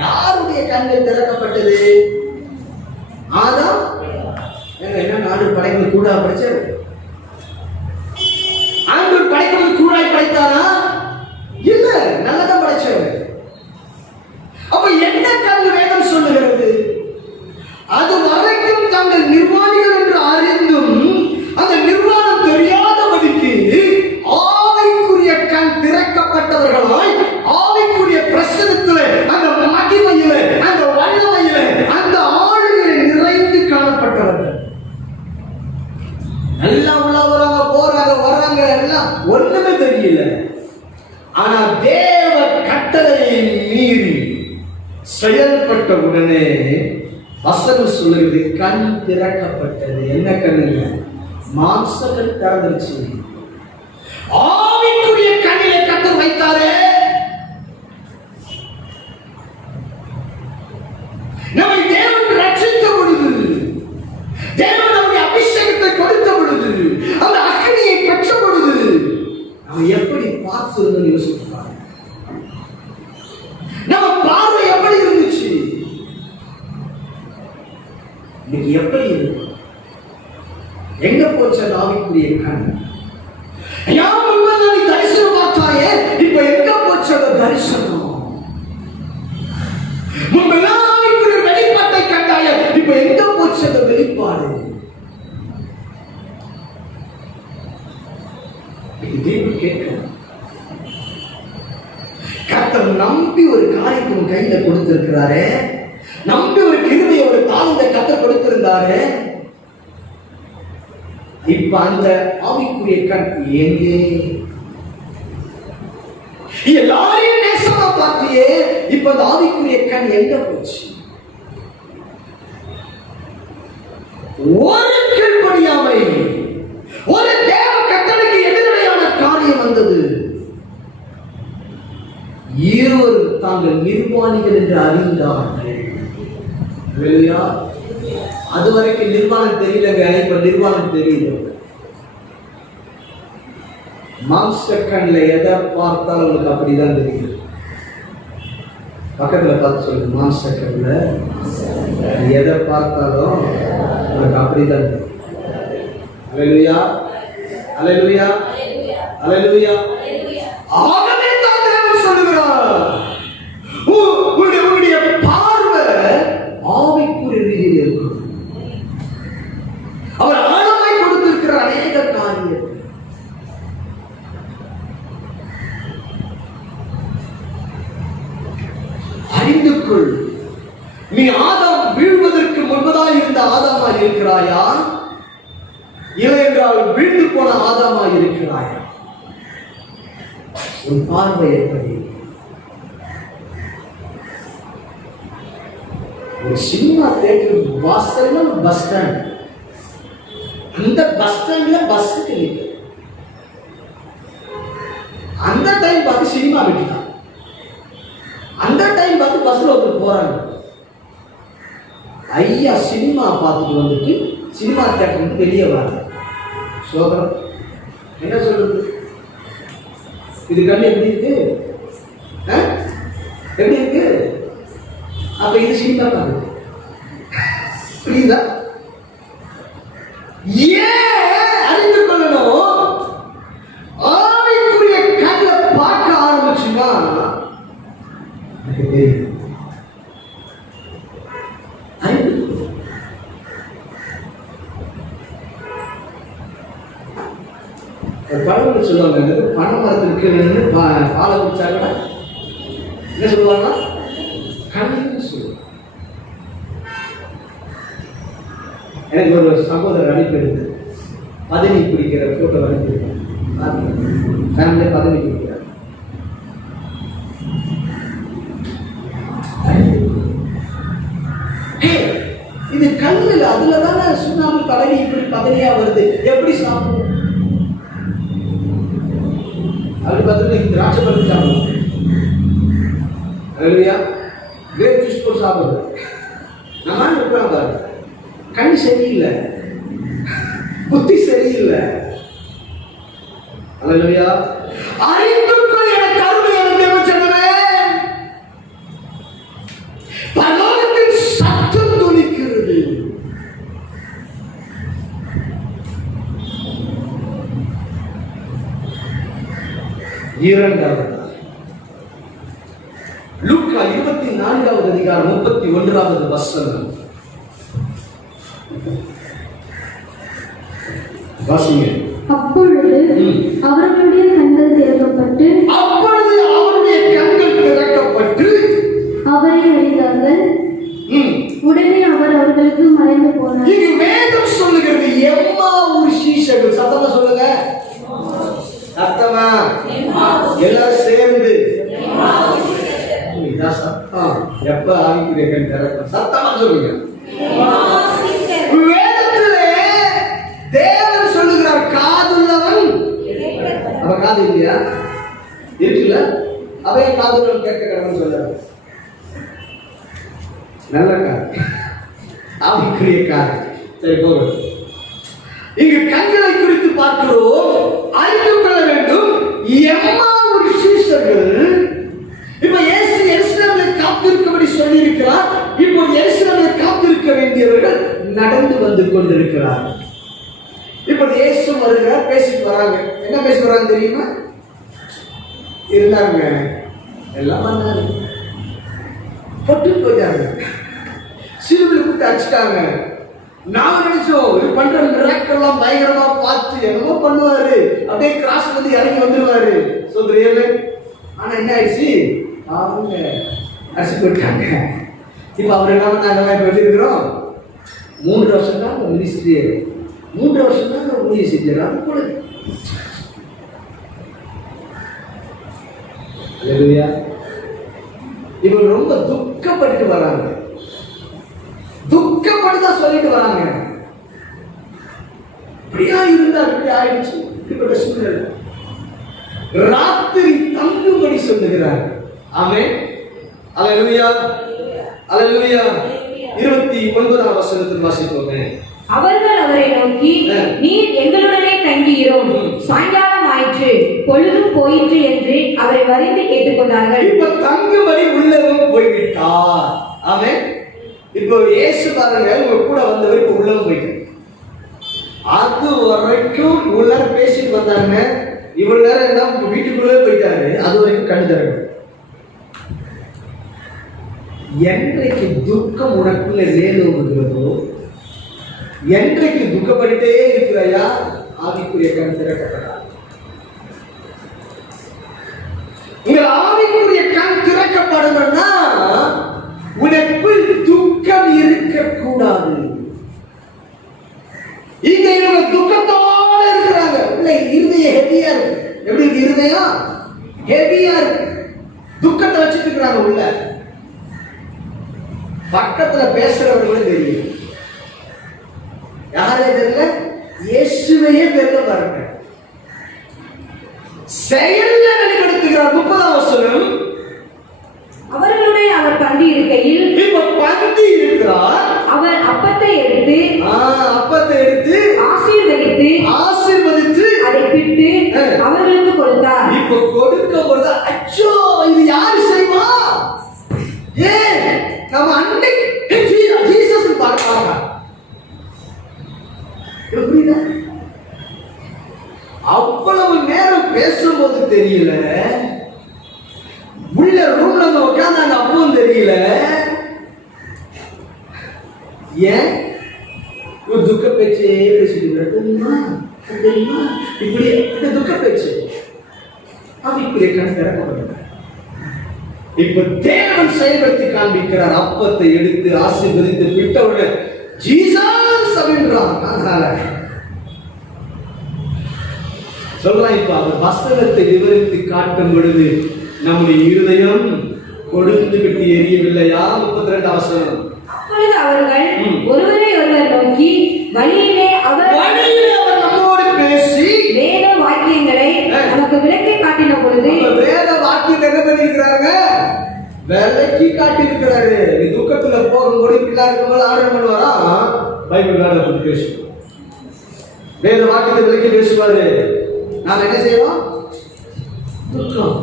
யாருடைய கண்கள் திறக்கப்பட்டது? ஆதாம். என்ன நாடு படைக்கும் கூட படிச்சாரு? ஆண்டு படைக்கும் கூடாய் படைத்தாரா? இல்ல, நல்லதான் படைச்சாரு. அப்ப என்ன கண் வேதம் சொல்லுகிறது? அது வரைக்கும் தாங்கள் நிர்வாணிகள் என்று அறிந்தும் அந்த நிர்வாணம் தெரியாதபடிக்கு ஆவிக்குரிய கண் திறக்கப்பட்டவர்களாய் ஆவிக்குரிய பிரசனத்திலே அந்த மகிமையிலே அந்த வல்லமையிலே அந்த ஆளுமையிலே நிறைந்து காணப்பட்டவர்கள். எல்லாம் உள்ளவராங்க போறாங்க வர்றாங்க எல்லாம் ஒண்ணுமே தெரியல. ஆனா தேவ கட்டளையை மீறி செயல்பட்ட உடனே வசனம் சொல்லுகிறது கண் திறக்கப்பட்டது. என்ன கண்ணுங்க? மாம்ச கண் திறந்துருச்சு. ஆவிக்குரிய கண்ணிலே கர்த்தர் வைத்தாரே. நம்மை தேவன் ரட்சித்த பொழுது, தேவன் நம்முடைய அபிஷேகத்தை கொடுத்த பொழுது, அந்த அக்னியை பெற்ற பொழுது நம்ம எப்படி பார்த்து யோசிப்பாங்க? நம்ம பார்வை எப்படி இருந்துச்சு? இன்னைக்கு எப்படி இருக்கு? எங்க போச்ச ஆவிக்குரிய கண்? ஐயா, முன்பு நீ தரிசனம் பார்த்தாயே, இப்ப எங்க போச்ச தரிசனம்? முன்பெல்லாம் ஆவிக்குரிய வெளிப்பாட்டை கண்டாயே, இப்ப எங்க போச்ச வெளிப்பாடு? தேவன் கேட்கணும். கர்த்தர் நம்பி ஒரு காரியத்தை உன் கையில கொடுத்திருக்கிறாரே, நம்பி ஒரு கிருபையை ஒரு தாழ்ந்த கர்த்தர் கொடுத்திருந்தாரு. இப்ப அந்த ஆவிக்குரிய கண் எங்கே? எல்லாரையும் நேசமா பார்த்தியே, இப்ப அந்த ஆவிக்குரிய கண் எங்க போச்சு? ஒரு கீழ்ப்படியாமை, ஒரு தேவ கட்டளைக்கு எதிரடையான காரியம் வந்தது. இருவர் தாங்கள் நிர்வாணிகள் என்று அறிந்தார்கள். இல்லையா? அதுவரைக்கும் நிர்வாணம் தெரியலங்க, இப்ப நிர்வாணம் தெரியுது. மாம்சக்கண்ல எதை பார்த்தாலும் உங்களுக்கு அப்படிதான் தெரியுது. பக்கத்துல பார்த்து சொல்லுங்க, மாம்சக்கண்ல எதை பார்த்தாலும் உங்களுக்கு அப்படிதான் தெரியும். அல்லேலூயா, அல்லேலூயா, அல்லேலூயா. ஆகவே தான் தேவன் சொல்லுகிறார், உங்களுடைய பார்வை ஆவிக்குரிய ரீதியில் இருக்கும். அவர் ஆழமாய் கொடுத்திருக்கிற அநேக காரியம் அறிந்து கொள். நீ ஆதாம் வீழ்வதற்கு முன்பதாய் இருந்த ஆதாமாய் இருக்கிறாயா, இல்லை என்றால் வீழ்ந்து போன ஆதாமாய் இருக்கிறாயா? உன் பார்வை எப்படி? ஒரு சினிமா தியேட்டர் வாசல்ல பஸ் ஸ்டாண்ட், அந்த பஸ் ஸ்டாண்ட்ல பஸ் நிற்குது. அந்த டைம் பார்த்து சினிமா விட்டுட்டான். அந்த டைம் பார்த்து பஸ்ல ஒருத்தர் போறாங்க. ஐயா சினிமா பார்த்துட்டு வந்துட்டு சினிமா தியேட்டர் வெளியே வராங்க. சோதரம் என்ன சொல்றது? இது கண்ணு எப்படி இருக்கு? எப்படி இருக்கு? அப்ப இது சினிமா தான். புரியுதா? ஏன் அறிந்து கொள்ளணும்? ஆவிக்குரிய கண்ணை பார்க்க ஆரம்பிச்சுன்னா பழமொழி சொல்லுவாங்க, பனை மரத்திற்கு நின்று பாலை குடிச்சாங்க என்ன சொல்லுவாங்கன்னா கண்ணு சொல்லுவாங்க. எனக்கு ஒரு சகோதரர் அனுப்பிடுது, பதவி குடிக்கிற போட்டோ அனுப்பிடுது. ஃபேமிலி பதவி குடிக்கிறார். இது கண்ணுல அதுலதானே சுண்ணாம்பு பதவி இப்படி பதவியா வருது, எப்படி சாப்பிடும்? அப்படி பார்த்துட்டு திராட்சை பழம் சாப்பிடுவோம், கிரேப் ஜூஸ் போட்டு சாப்பிடுறது. நம்ம இருக்கிறாங்க பாரு, கண் சரியில்லை, புத்தி சரியில்லை. அல்லேலூயா. அறிந்துக்குள் என கருணை எனக்கு தேவச்சனமே, பரலோகத்தின் சத்தம் துணிக்கிறது. இரண்டாவது லூக்கா 24வது அதிகாரம் 31வது வசனம் வாசிங்க. அப்பொழுது அவர்களுடைய கண்கள் திறக்கப்பட்டு அவரை அறிந்தார்கள். உடனே அவர் அவர்களுக்கு மறைந்து போனார். இது வேதம் சொல்லுகிறது. எம்மாவூர் சீஷர்கள், சத்தமா சொல்லுங்க, சத்தமா எல்லாரும் சேர்ந்து எப்ப ஆவிக்குரிய கண் திறக்கும்? சத்தமா சொல்லுங்க. வேதத்திலே தேவன் சொல்லுகிறார், காதுள்ளவன். அவ காது இல்லையா? இருக்குல்ல? அவை காதுள்ளவன் கேட்க கடவுள் சொல்றாரு. நல்ல காது, ஆவிக்குரிய காது. சரி போகும். இங்கு கண்களை குறித்து பார்க்கிறோம். அறிந்து கொள்ள வேண்டும். எம்மாவூர் சீஷர்கள் இப்ப இயேசு எருசலேமில் காத்திருக்கும்படி சொல்லி இருக்கிறார். இப்போ எருசலேமில் காத்திருக்க வேண்டியவர்கள் நடந்து வந்து கொண்டிருக்கிறார்கள். இப்ப இயேசு வருகிறார், பேசிட்டு வராங்க. என்ன பேசி வராங்க தெரியுமா? இருந்தாங்க எல்லாம் வந்தாங்க, பொட்டு போயிட்டாங்க, சிலுவையில் கூட்டு அடிச்சுட்டாங்க. நாம நினைச்சோம் இது பண்ற மிராக்கெல்லாம் பயங்கரமா பார்த்து என்னமோ பண்ணுவாரு, அப்படியே கிராஸ் வந்து இறங்கி வந்துருவாரு சொல்றீங்க. ஆனா என்ன ஆயிடுச்சு? அவங்க அடிச்சு போயிட்டாங்க. இப்ப அவர் என்ன பண்ணாங்க? இப்ப எழுதிருக்கிறோம் 3 வருஷம் தான் மினிஸ்ட்ரி, 3 வருஷம் தான் ஊழிய செஞ்சாரு. போல இவங்க ரொம்ப துக்கப்பட்டு வராங்க, துக்கப்பட்டு தான் சொல்லிட்டு வராங்க. இப்படியா இருந்தா இப்படி ஆயிடுச்சு. இப்படிப்பட்ட சூழ்நிலை ராத்திரி தங்கும்படி சொல்லுகிறார். ஆமென். அல்லேலூயா, அல்லேலூயா. 29ஆம் வசனத்தில் வாசிப்போமே. அவர்கள் அவரை நோக்கி, நீர் எங்களுடனே தங்கியிரும், சாயங்காலம் ஆயிற்று, பொழுதும் போயிற்று என்று அவரை வருந்தி கேட்டுக்கொண்டார்கள். இப்ப தங்கும்படி உள்ளவன் போய்விட்டார். ஆமென். இப்போ இயேசு பாருங்க, உங்க கூட வந்தவர் இப்ப உள்ளவன் போயிட்டார். அது வரைக்கும் உள்ளார பேசிட்டு வந்தாங்க. இவ்வளவு நேரம் என்ன வீட்டுக்குள்ளே போயிட்டாரு. அது வரைக்கும் கண்டு தரணும். என்றைக்கு துக்கம் உனக்குள்ள நேர்ந்தோ, என்றைக்கு துக்கப்பட்டுட்டே இருக்கிறையா, ஆவிக்குரிய கண் திறக்கப்படாது. உங்கள் ஆவிக்குரிய கண் திறக்கப்படணும்னா உனக்குள் துக்கம் இருக்கக்கூடாது. இங்க இவங்க துக்கத்தோட இருக்கிறாங்க. உள்ள இருதயம் ஹெவியா இருக்கு. எப்படி இருக்கு இருதயம்? ஹெவியா இருக்கு. துக்கத்தை வச்சுட்டு இருக்கிறாங்க உள்ள. பக்கத்துல பேசுறவங்களும் தெரியும். யாரே தெரியல, இயேசுவையே தெரியல பாருங்க. செயல்ல வெளிப்படுத்துகிறார். 30ஆம் வசனம். அவர்களுடைய அவர் பந்தி இருக்கையில், இப்ப பந்தி இருக்கிறார். அவர் அப்பத்தை எடுத்து ஆசீர்வதித்து அதை பிட்டு அவர்களுக்கு கொடுத்தார். இப்ப கொடுக்க பொழுது அச்சோ இது யாரு செய்வா? ஏன் நம்ம அன்னைக்கு ஜீசஸ் பார்ப்பாங்க. எப்படின்னா அவ்வளவு நேரம் பேசும்போது தெரியல, உள்ள ரூம்ல உட்கார்ந்தாங்க அப்பவும் தெரியல. ஏன் ஒரு துக்க பேச்சே பேசிட்டு தெரியுமா? இப்படி இந்த துக்க பேச்சு அவைக்குரிய கண் திறக்கப்பட்டது. இப்ப தேவன் செயல்படுத்தி காண்பிக்கிறார். அப்பத்தை எடுத்து ஆசீர்வதித்து விட்டவுடன் ஜீசஸ் அப்படின்றான். சொல்லலாம். இப்ப அவர் வசனத்தை விவரித்து காட்டும் பொழுது நம்முடைய இருதயம் கொடுத்து விட்டு எரியவில்லையா? 32ஆம் வசனம். அப்பொழுது அவர்கள் ஒருவரை ஒருவர் நோக்கி, வழியிலே அவர் நம்மோடு பேசி வேத வாக்கியங்களை நமக்கு விளக்கி காட்டின பொழுது, வேத வாக்கியத்தை என்ன பண்ணிருக்கிறாங்க? விளக்கி காட்டி இருக்கிறாரு. நீ துக்கத்துல போகும்போது பிள்ளை இருக்கும்போது ஆர்டர் பண்ணுவாரா? பைபிள் வேத பத்தி பேசுவோம். வேத வாக்கியத்தை விளக்கி பேசுவாரு. நாம என்ன செய்யறோம்? துக்கம்,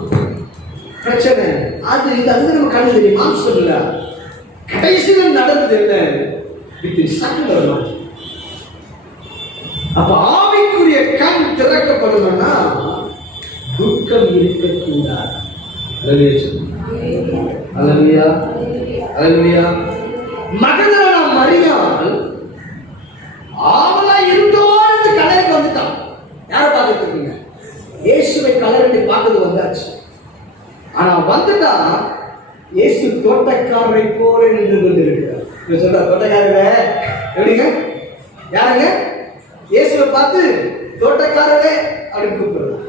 பிரச்சனை, அது இது அது நம்ம கண்ணு தெரியும். மாம்சம் இல்ல. கடைசியில் நடந்தது என்ன? சக்கரம். அப்ப ஆவிக்குரிய கண் திறக்கப்படணும்னா துக்கம் இருக்கக்கூடாது. அல்லேலூயா, அல்லேலூயா. மகதலேனா மரியாள் ஆவலா இருந்தோன்னு கலருக்கு வந்துட்டான். யாரை பார்த்துட்டு இருக்கீங்க? இயேசுவை கலரண்டி பார்க்கறது வந்தாச்சு. ஆனா வந்துட்டா இயேசு தோட்டக்காரரை போல நின்று கொண்டிருக்கிறார். சொல்ற தோட்டக்காரரே எப்படிங்க? யாருங்க? இயேசுவை பார்த்து தோட்டக்காரரே அப்படின்னு கூப்பிடுறார்.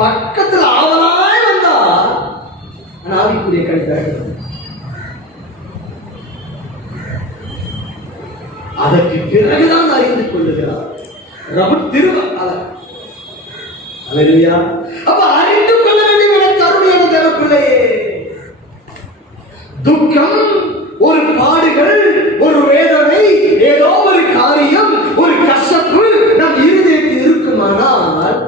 பக்கத்துல ஆவலாய் வந்தா ஆனா ஆவிக்குரிய கண் திறக்கிறது. அதற்கு பிறகுதான் அறிந்து கொள்ளுகிறார். அப்ப அறிந்து கொள்ள வேண்டிய கருணையான தேவப்பிள்ளையே, துக்கம், ஒரு பாடுகள், ஒரு வேதனை, ஏதோ ஒரு காரியம், ஒரு கசப்பு நம் இருதயத்தில் இருக்குமானால்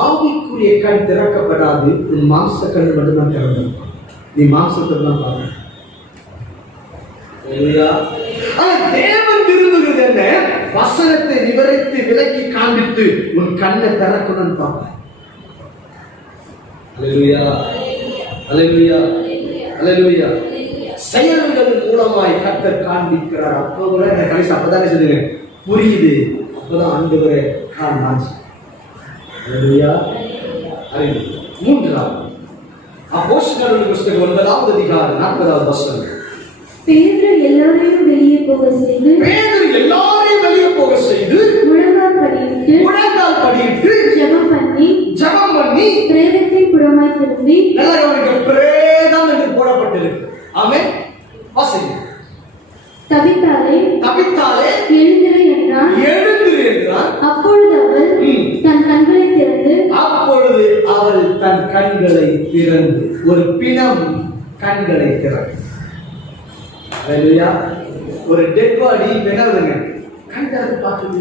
ஆவிக்குரிய கண் திறக்கப்படாது. உன் மாம்ச கண் மட்டும்தான் திறக்கும். நீ மாம்சத்தை தான் பாருங்க. தேவன் விரும்புகிறது என்ன? வசனத்தை விவரித்து விலக்கி காண்பித்து உன் கண்ணை திறக்கணும் பார்ப்பேன். அல்லேலூயா, அல்லேலூயா, அல்லேலூயா. செயல்கள் மூலமாய் கர்த்தர் காண்பிக்கிறார். அப்போ கூட கடைசி அப்பதானே சொல்லுங்க புரியுது. அப்பதான் ஆண்டவரே காண்பாச்சு. அல்லேலூயா, அல்லேலூயா. மூன்றாவது அப்போஸ்தலர்கள் புத்தகம் 9ஆம் அதிகாரம் 40ஆவது வசனம். பேதுரு எல்லாரையும் வெளியே போக செய்து முழங்கால் படியிட்டு ஜெபம் பண்ணி பிரேதத்தின் புறமாய் திரும்பி, பிரேதம் என்று போடப்பட்டிருக்கு. ஆமென். வாசிங்க. தபித்தாளே தன் கண்களை திறந்து, ஒரு பிணம் கண்களை திறந்து. அல்லேலூயா. ஒரு டெட் பாடி என்னதுங்க கண்களை பார்க்குது.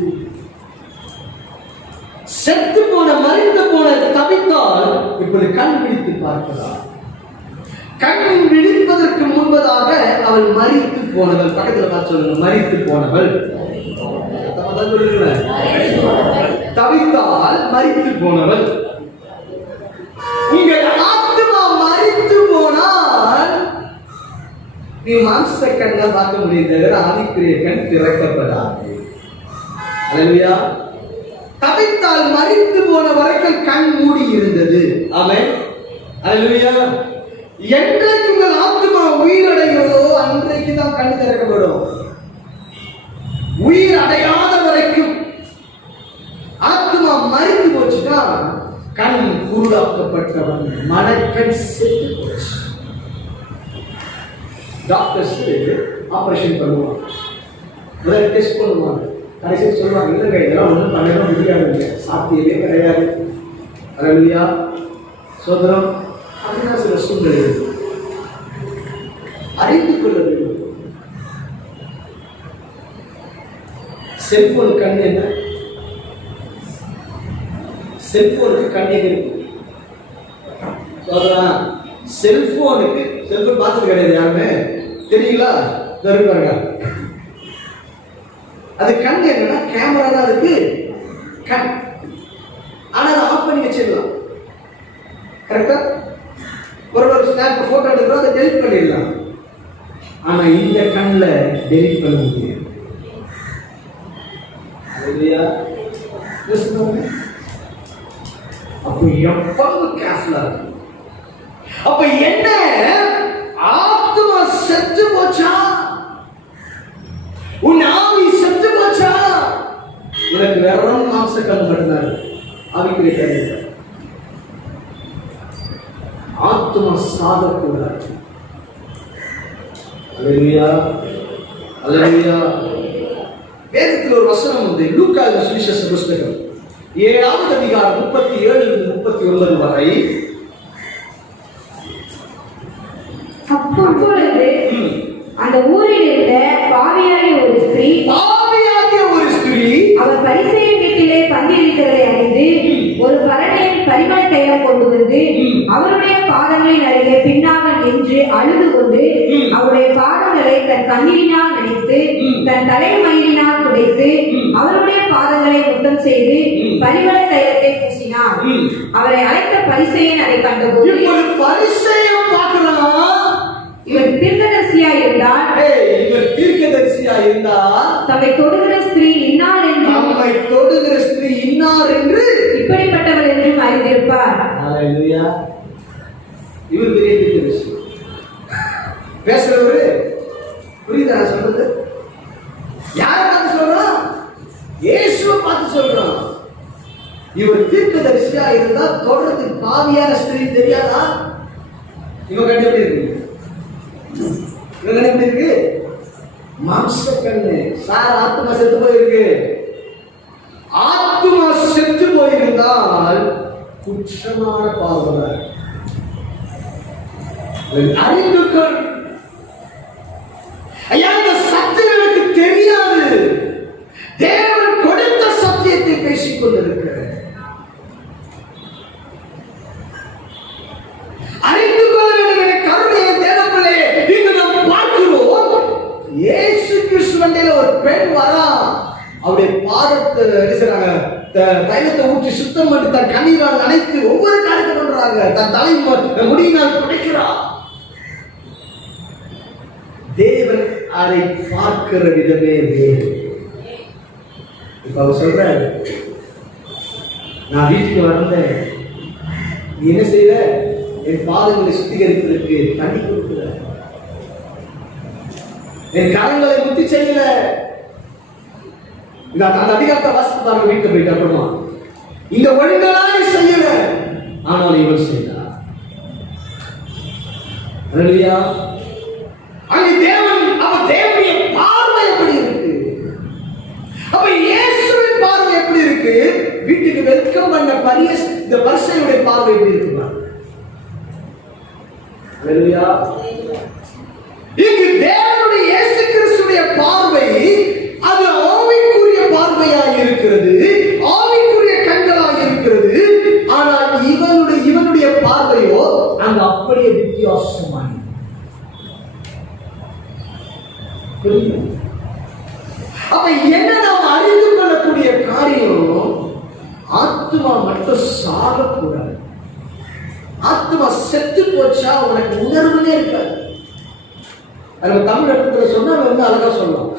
செத்து போன மறித்து போன தவித்தால் இப்படி கண் விழித்து பார்க்கிறார். கண் விழிப்பதற்கு முன்பதாக அவள் மறித்து போனவள். பக்கத்துல பார்த்து சொல்லுங்க, மறித்து போனவள். தவித்தால் மறித்து போனவள். உங்கள் ஆத்மா மறித்து போனால் நீ மாம்ச கண்ணை பார்க்க முடியும், தவிர ஆவிக்குரிய கண் திறக்கப்படாது. அல்லேலூயா. தவித்தால் மறித்து போன வரைக்கும் கண் மூடி இருந்தது. ஆமென். அல்லேலூயா. என்றைக்கு உங்கள் ஆத்மா உயிரடைகிறதோ அன்றைக்கு தான் கண் திறக்கப்படும். உயிர் அடையாத வரைக்கும் ஆத்மா மறித்து போச்சுன்னா கண் குருடாக்கப்பட்டவன், மனக்கண் செத்து போச்சு. டாக்டர்ஸ் ஆபரேஷன் பண்ணுவாங்க, பிளட் டெஸ்ட் பண்ணுவாங்க, கடைசியில் சொல்லுவாங்க இல்லைங்க இதெல்லாம் ஒன்றும் பண்ணவே முடியாது, சாத்தியமே கிடையாது. அல்லேலூயா. சோதரம் அப்படின்னா சில சூழ்நிலை அறிந்து கொள்ள வேண்டும். செல்போன் கண் என்ன? செல்போனுக்கு கண் இருக்கு. செல்போனுக்கு செல்போன் பார்த்தது கிடையாது யாருமே, தெரியுங்களா? பாருங்க, அது கண் என்னன்னா கேமரா தான் இருக்கு கண். ஆனா அதை ஆஃப் பண்ணி வச்சிடலாம். கரெக்டா? ஒரு ஸ்னாப் போட்டோ எடுக்கிறோம், அதை டெலிட் பண்ணிடலாம். ஆனா இந்த கண்ணில் டெலிட் பண்ண முடியாது. அப்ப எவ்வளவு கேர்ஃபுல்லா இருக்கு. அப்ப என்ன ஆத்மா செத்து போச்சா, உன் ஆவி செத்து போச்சா, உனக்கு வேற ஒன்றும் மாம்ச கண் மட்டும்தான் ஆவிக்குரிய கண். ஆத்மா சாகக்கூடாது. அல்லேலூயா. அல்லேலூயா. வேதத்தில் ஒரு வசனம் உண்டு, லூக்கா சுவிசேஷ புஸ்தகம் 7வது அதிகாரம் 37-39 வரை. அப்பொழுது அந்த ஊரில் இருந்த பாவியாகிய ஒரு ஸ்திரீ அவர் பரிசேயர் வீட்டிலே பந்தியிருக்கிறதை அறிந்து ஒரு பரணியில் பரிமள தைலம் கொண்டு வந்து அவருடைய பாதங்களின் அருகே பின்னாக நின்று அழுது கொண்டு அவருடைய பாதங்களை தன் கண்ணீரினால் நினைத்து தன் தலைமயிரினால் துடைத்து அவருடைய பாதங்களை முத்தம் செய்து பரிமள தைலத்தை பூசினார். அவரை அழைத்த பரிசேயன் அதை கண்டபோது, இவர் தீர்க்கதரிசியா இருந்தால் தம்மை தொடுகிற ஸ்திரீ இன்னார் என்று இப்படிப்பட்டவர் என்றும் அறிந்திருப்பார். அல்லேலூயா. இவர் பெரிய தீர்க்கதரிசி. பேசுறவரு புரியுதா சொல்றது? யாரை பார்த்து சொல்றான்? இயேசுவை பார்த்து சொல்றான். இவர் தீர்க்கதரிசியா இருந்தா தொடர்ந்து பாவியான ஸ்திரீ தெரியாதா? இவன் கண்டு எப்படி இருக்கு? எப்படி இருக்கு? மாம்ச கண்ணு. சார் ஆத்மா செத்து போயிருக்கு. ஆத்மா செத்து போயிருந்தால் குற்றமான பாவம். அறிந்து கொள். ஐயா, இந்த சத்தியம் எனக்கு தெரியாது. தேவன் கொடுத்த சத்தியத்தை பேசிக் கொண்டிருக்கிறேன். அறிந்து கொள்ள வேண்டும் கருணையை தேவர்களே. இங்கு நாம் பார்க்கிறோம், இயேசு கிறிஸ்துவண்டையில ஒரு பெண் வரா. அவருடைய பாதத்தை தைலத்தை ஊற்றி சுத்தம் பண்ணி தன் கண்ணீரால் நனைத்து ஒவ்வொரு காரியத்தை பண்றாங்க. தன் தலை முடியினால் துடைக்கிறார். தேவன் அதை பார்க்கிற விதமே வேறு. இப்ப அவர் சொல்ற, நான் வீட்டுக்கு வந்தேன், நீ என்ன செய்த? என் பாதங்களை சுத்திகரிப்பதற்கு தண்ணி கொடுக்கல, என் கரங்களை முத்தி செய்யல. அந்த அதிகாரத்தை வாசித்து பாருங்க வீட்டுல போயிட்டு. அப்புறமா இந்த ஒழுங்கலாய் செய்யல, ஆனால் இவர் செய்தார். அல்லேலூயா. அங்கே தேவன், அவர் தேவனுடைய பார்வை எப்படி இருக்கு? அப்ப இயேசுவின் பார்வை எப்படி இருக்கு? வீட்டுக்கு வெல்கம் பண்ண இந்த பரிசேயனுடைய பார்வை எப்படி இருக்குமா? அல்லேலூயா. இங்கு தேவனுடைய இயேசு கிறிஸ்துடைய பார்வை அது ஆவிக்குரிய பார்வையாக இருக்கிறது, ஆவிக்குரிய கண்களாக இருக்கிறது. ஆனால் இவனுடைய பார்வையோ அங்க அப்படியே வித்தியாசமாக. அப்ப என்ன நாம் அறிந்து கொள்ளக்கூடிய காரியம், ஆத்மா மட்டும் சாகக்கூடாது. ஆத்மா செத்து போச்சா உனக்கு உணர்வுனே இருக்காது. அது தமிழ் இடத்துல சொன்னா அழகா சொல்லலாம்,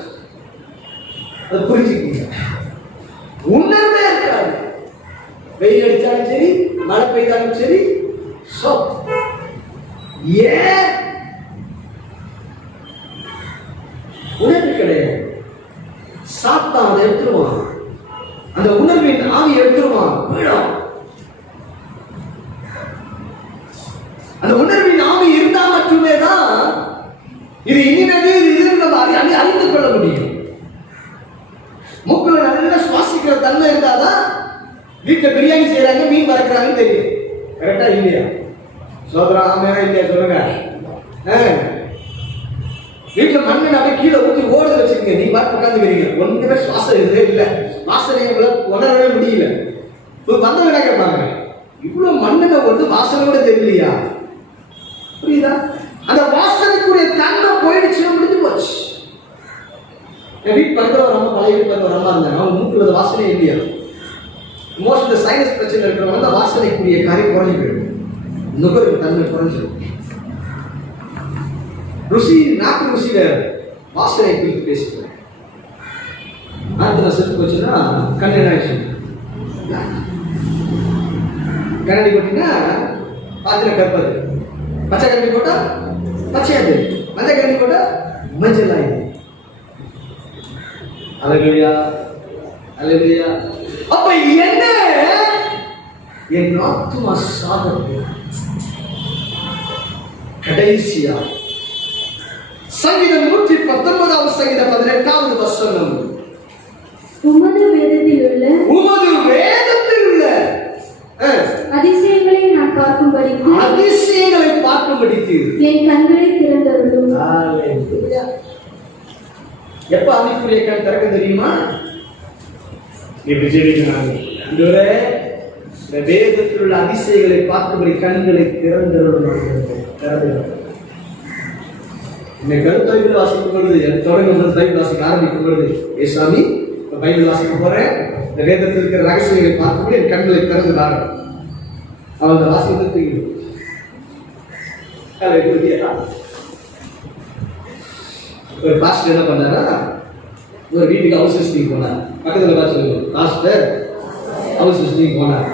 அது புரிஞ்சுக்கீங்க. உணர்வே இருக்காது. வெயில் அடிச்சாலும் சரி, மழை பெய்தாலும் சரி, ஏன் உணர்வு கிடையாது. சாத்தான் அதை எடுத்துருவான், அந்த உணர்வின் ஆவி எடுத்துருவான். அந்த உணர்வின் ஆவி இருந்தா மட்டுமே தான் இது இனினது இது அறிந்து கொள்ள முடியும். மூக்குல நல்லா சுவாசிக்கிற தன்மை இருந்தாதான் வீட்டுல பிரியாணி செய்யறாங்க, மீன் வளர்க்குறாங்கன்னு தெரியும். கரெக்டா இல்லையா? சோதரா ஆமையா இல்லையா சொல்லுங்க. வீட்டுல மண்ணை அப்படியே கீழே ஊற்றி ஓடுது வச்சிருக்கீங்க, நீ பாட்டு உட்காந்துக்கிறீங்க, ஒன்றுமே சுவாசம் இதே இல்லை, வாசனை உணரவே முடியல. வந்தவங்க என்ன கேட்பாங்க, இவ்வளவு மண்ணெண்ணை ஓடுது வாசனை கூட தெரியலையா? புரியுதா? அந்த வாசனைக்குரிய தன்மை போயிடுச்சுன்னா முடிஞ்சு போச்சு. என் வீட்டு பக்கத்தில் ஒரு அம்மா, பழைய வீட்டு ஒரு அம்மா இருந்தாங்க, அவங்க மூக்குல வாசனை இல்லையா? மோஸ்ட் இந்த சைனஸ் பிரச்சனை இருக்கிறவங்க அந்த வாசனைக்குரிய காரியம் குறைஞ்சு போயிடும், நுகர்வு தன்மை குறைஞ்சிடும். ருசி, நாக்கு ருசியில வாசனை குறித்து பேசுகிறேன். நாத்துல செத்து போச்சுன்னா கண்ணு என்ன ஆயிடுச்சு? கண்ணாடி போட்டீங்கன்னா பாத்திர கற்பது. பச்சை கண்ணி போட்டா பச்சையாது, மஞ்சள் கண்ணி போட்டா மஞ்சள் ஆயிடுது. அல்லேலூயா, அல்லேலூயா. அப்ப என்ன, என் ஆத்துமா சாதனை கடைசியா சங்கீதம் 119 சங்கீதம் 18வது வசனம். உமது வேதத்தில் உள்ள அதிசயங்களை நான் பார்க்கும்படிக்கு என் கண்களை திறந்தருளும். எப்ப ஆவிக்குரிய கண் திறக்க தெரியுமா? வேதத்தில் உள்ள அதிசயங்களை பார்க்கும்படி கண்களை திறந்தருளும். இன்னைக்கு கருத்தறிவில் வாசிக்கும் பொழுது, தொடங்கும் பைபிள் வாசிக்க ஆரம்பிக்கும் பொழுது, ஏ சாமி பைபிள் வாசிக்க போறேன், இந்த வேதத்தில் இருக்கிற ரகசியங்களை பார்க்கும்போது என் கண்களை திறந்துடாரு. அவங்க வாசிக்கிறது ஒரு பாஸ்டர் என்ன பண்ணாரா, ஒரு வீட்டுக்கு ஹவுஸ் விசிட்டிங் போனார். பக்கத்தில் பார்த்து சொல்லுங்க, பாஸ்டர் ஹவுஸ் விசிட்டிங் போனார்.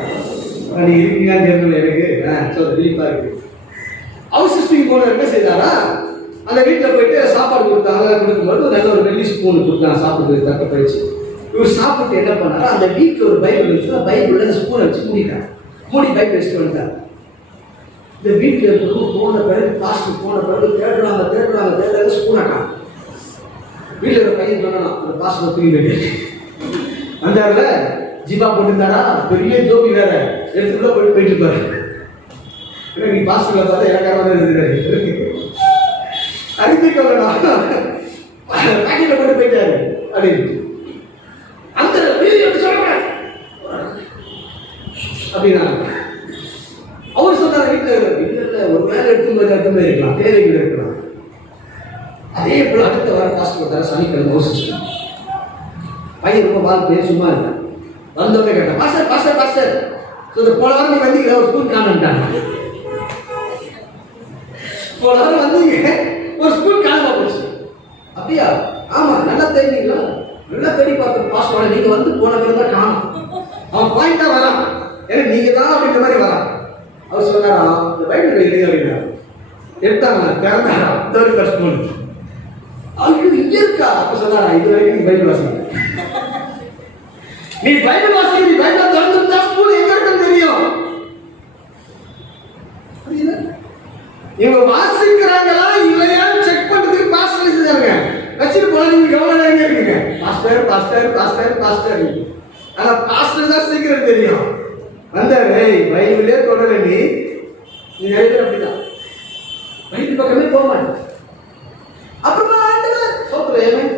நீங்க இருக்கீங்கன்னு தெரியல எனக்கு, விழிப்பா இருக்கு. ஹவுஸ் விசிட்டிங் போன என்ன செய்தாரா, அந்த வீட்டில் போயிட்டு சாப்பாடு கொடுத்தாங்க. கொடுக்கும்போது நல்ல ஒரு வெள்ளி ஸ்பூன் கொடுத்தாங்க சாப்பிட்டு தக்க போயிடுச்சு. இவர் சாப்பிட்டு என்ன பண்ணாரா, அந்த வீட்டில் ஒரு பைபிள் வச்சு பைபிள் அந்த ஸ்பூனை வச்சு மூடிட்டார். மூடி பைபிள் வச்சுட்டு வந்துட்டார். இந்த வீட்டில் இருக்கிறவங்க போன பிறகு, பாஸ்டர் போன பிறகு தேடுறாங்க ஸ்பூனாக்கா. வீட்டில் ஒரு பையன் சொன்னான், அந்த பாஸ்டர் தூக்கி போயிட்டு வந்தார்ல, ஜிபா போட்டுருந்தாரா, பெரிய ஜோபி வேற எடுத்துக்குள்ள போயிட்டு இருப்பாரு. நீ பாஸ்டர்ல பார்த்தா இலக்காரமாக இருக்கிறாரு, அறிந்து கொள்ளணும், பாக்கெட்ல போட்டு போயிட்டாரு அப்படின்னு. அந்த வீடியோ சொல்றேன் அப்படின்னா அவர் சொன்னார், வீட்டில் ஒரு வேலை எடுத்து இருக்கலாம், தேவைகள் இருக்கலாம். அதே போல அடுத்த வாரம் பாஸ்டர் கொடுத்தாரு, சனிக்கிழமை யோசிச்சு பையன் ரொம்ப வாழ்க்கை சும்மா இருக்கான். வந்தவங்க கேட்டேன், பாஸ்டர் பாஸ்டர் பாஸ்டர் போன வாரம் நீ வந்தீங்க, ஒரு ஸ்கூல் காணட்டாங்க. போன வாரம் வந்தீங்க, ஒரு ஸ்கூல் காணாம போச்சு. அப்படியா? ஆமா, நல்லா தெரியுங்களா? நல்லா தேடி பார்த்து பாஸ்டர் நீங்க வந்து போன பிறகு தான் காணும். அவன் பாயிண்டா வரான், ஏன்னா நீங்க தான் அப்படின்ற மாதிரி வரான். அவர் சொன்னாரா, இந்த பைபிள் எழுதுங்க அப்படின்னா எடுத்தாங்க, திறந்தாரா, தேர்ட் கிளாஸ் ஸ்கூல். ஐயோ இங்க இருக்கா? அப்ப சொன்னாரா, இது வரைக்கும் நீ பைபிள் வாசிக்க, நீ பைபிள் வாசிக்க, நீ பைபிளை திறந்துட்டா ஸ்கூல் எங்க இருக்குன்னு தெரியும். இவங்க வாசிக்கிறாங்களா இல்லையான்னு செக் பண்றதுக்கு பாஸ்டர் செஞ்சாங்க. வச்சுட்டு போல நீங்க கவனம் எங்க இருக்குங்க, பாஸ்டர் பாஸ்டர் பாஸ்டர் பாஸ்டர். ஆனா பாஸ்டர் தான் சீக்கிரம் தெரியும். வந்தாரு, பைபிளே தொடர நீ நிறைய பேர் அப்படிதான் பைபிள் பக்கமே போக மாட்டேன். அப்புறமா ஆண்டவர் சொல்றேன்,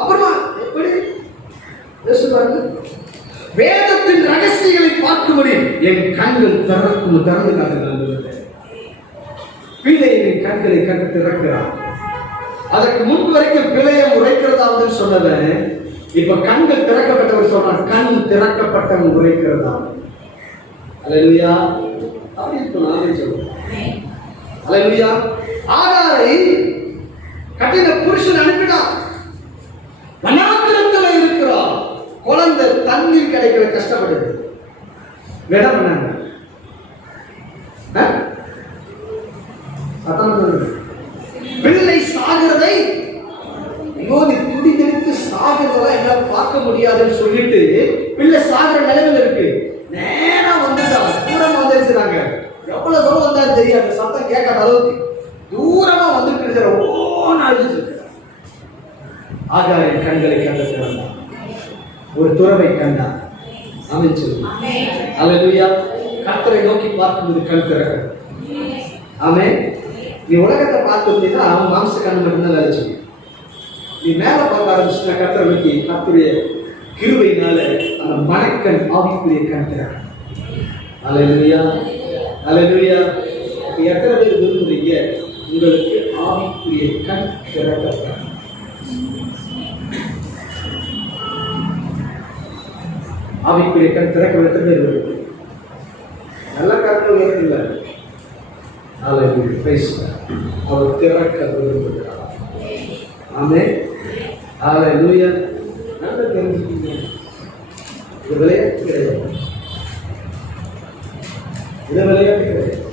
அப்புறமா எப்படி பாருங்க, வேதத்தின் ரகசியங்களை பார்க்கும்படி என் கண்கள் திறந்து காட்டுகிறது. பிள்ளையின் கண்களை கண்டு திறக்கிறார். அதற்கு முன்பு வரைக்கும் பிள்ளையை உரைக்கிறதாவது சொன்னவன் இப்ப கண்கள் திறக்கப்பட்டவர் சொல்றான், கண் திறக்கப்பட்டவன் உரைக்கிறதா. அல்லேலூயா. அப்படி நான் சொல்றேன். அல்லேலூயா. ஆகாரை கட்டின புருஷன் அனுப்பினான். வனாந்திரத்தில் இருக்கிறான். குழந்தை தண்ணீர் கிடைக்கிற கஷ்டப்படுது. என்ன பண்ணாங்க? பிள்ளை சாகிறதை துடி தெரித்து சாகிறதெல்லாம் என்னால பார்க்க முடியாதுன்னு சொல்லிட்டு பிள்ளை சாகிற நிலைமையில இருக்கு. நேரா வந்துட்டாங்க, தூரமா வந்துருச்சுறாங்க. எவ்வளவு தூரம் வந்தாலும் தெரியாது, சத்தம் கேட்காத அளவுக்கு தூரமா வந்துட்டு ஓன்னு அழிச்சிட்டு இருக்க. ஆகாரின் கண்களை கண்டு திறந்தான், ஒரு துறவை கண்டான். ஆமென் சொல்லுங்க. அல்லேலூயா. கர்த்தரை நோக்கி பார்க்கும்போது கண் திறக்கும். ஆமென். நீ உலகத்தை பார்த்து வந்தீங்கன்னா அவன் மாம்ச கண் மட்டும்தான் வேலை செய்யும். நீ மேல பார்க்க ஆரம்பிச்சுன்னா கர்த்தரை நோக்கி கர்த்தருடைய கிருபையினால அந்த மனக்கண் ஆவிக்குரிய கண் திறக்கும். அல்லேலூயா. அல்லேலூயா. எத்தனை பேர் விரும்புறீங்க உங்களுக்கு ஆவிக்குரிய கண் திறக்கப்படும்? ஆவிக்குரிய கண் திறக்க எத்தனை பேர் விரும்புறீங்க? நல்ல கருத்து இல்லை. அவர் திறக்க விரும்புகிறார். ஆமென். அல்லேலூயா. நல்ல தெரிஞ்சுக்கீங்க, இது விளையாட்டு கிடையாது. இது விளையாட்டு கிடையாது.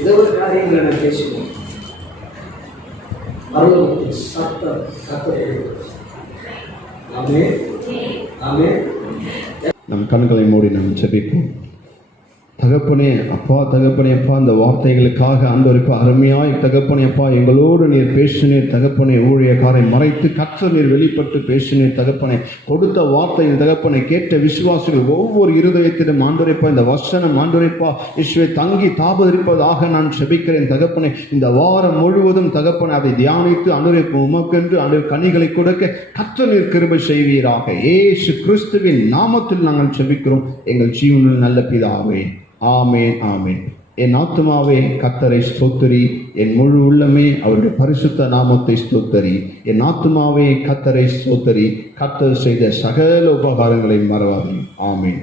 இதை ஒரு காரியங்களை நான் பேசுவேன். பரலோகத்தின் சத்தம் கத்தப்படுகிறது. ஆமென். ஆமென். நம் கண்களை மூடி நாம் ஜெபிப்போம். தகப்பனே அப்பா, தகப்பனே அப்பா, இந்த வார்த்தைகளுக்காக ஆண்டவருக்கு அருமையாய் தகப்பனே அப்பா எங்களோடு நீர் பேசினீர். தகப்பனே ஊழியக்காரை மறைத்து கர்த்தர் நீர் வெளிப்பட்டு பேசினீர். தகப்பனே கொடுத்த வார்த்தையில் தகப்பனை கேட்ட விசுவாசிகள் ஒவ்வொரு இருதயத்திலும் ஆண்டவரைப்பா இந்த வசனம் ஆண்டவரைப்பா இயேசுவே தங்கி தாபதிப்பதாக நான் செபிக்கிறேன். தகப்பனே இந்த வாரம் முழுவதும் தகப்பனை அதை தியானித்து ஆண்டவரைப்பா உமக்கென்று ஆண்டவர் கனிகளை கொடுக்க கர்த்தர் நீர் கிருபை செய்வீராக. இயேசு கிறிஸ்துவின் நாமத்தில் நாங்கள் செபிக்கிறோம் எங்கள் ஜீவனில் நல்ல பிதாவே. ஆமென். ஆமென். என் ஆத்துமாவே கர்த்தரை ஸ்தோத்திரி, என் முழு உள்ளமே அவருடைய பரிசுத்த நாமத்தை ஸ்தோத்திரி. என் ஆத்துமாவே கர்த்தரை ஸ்தோத்திரி, கர்த்தர் செய்த சகல உபகாரங்களை மறவாதே. ஆமென்.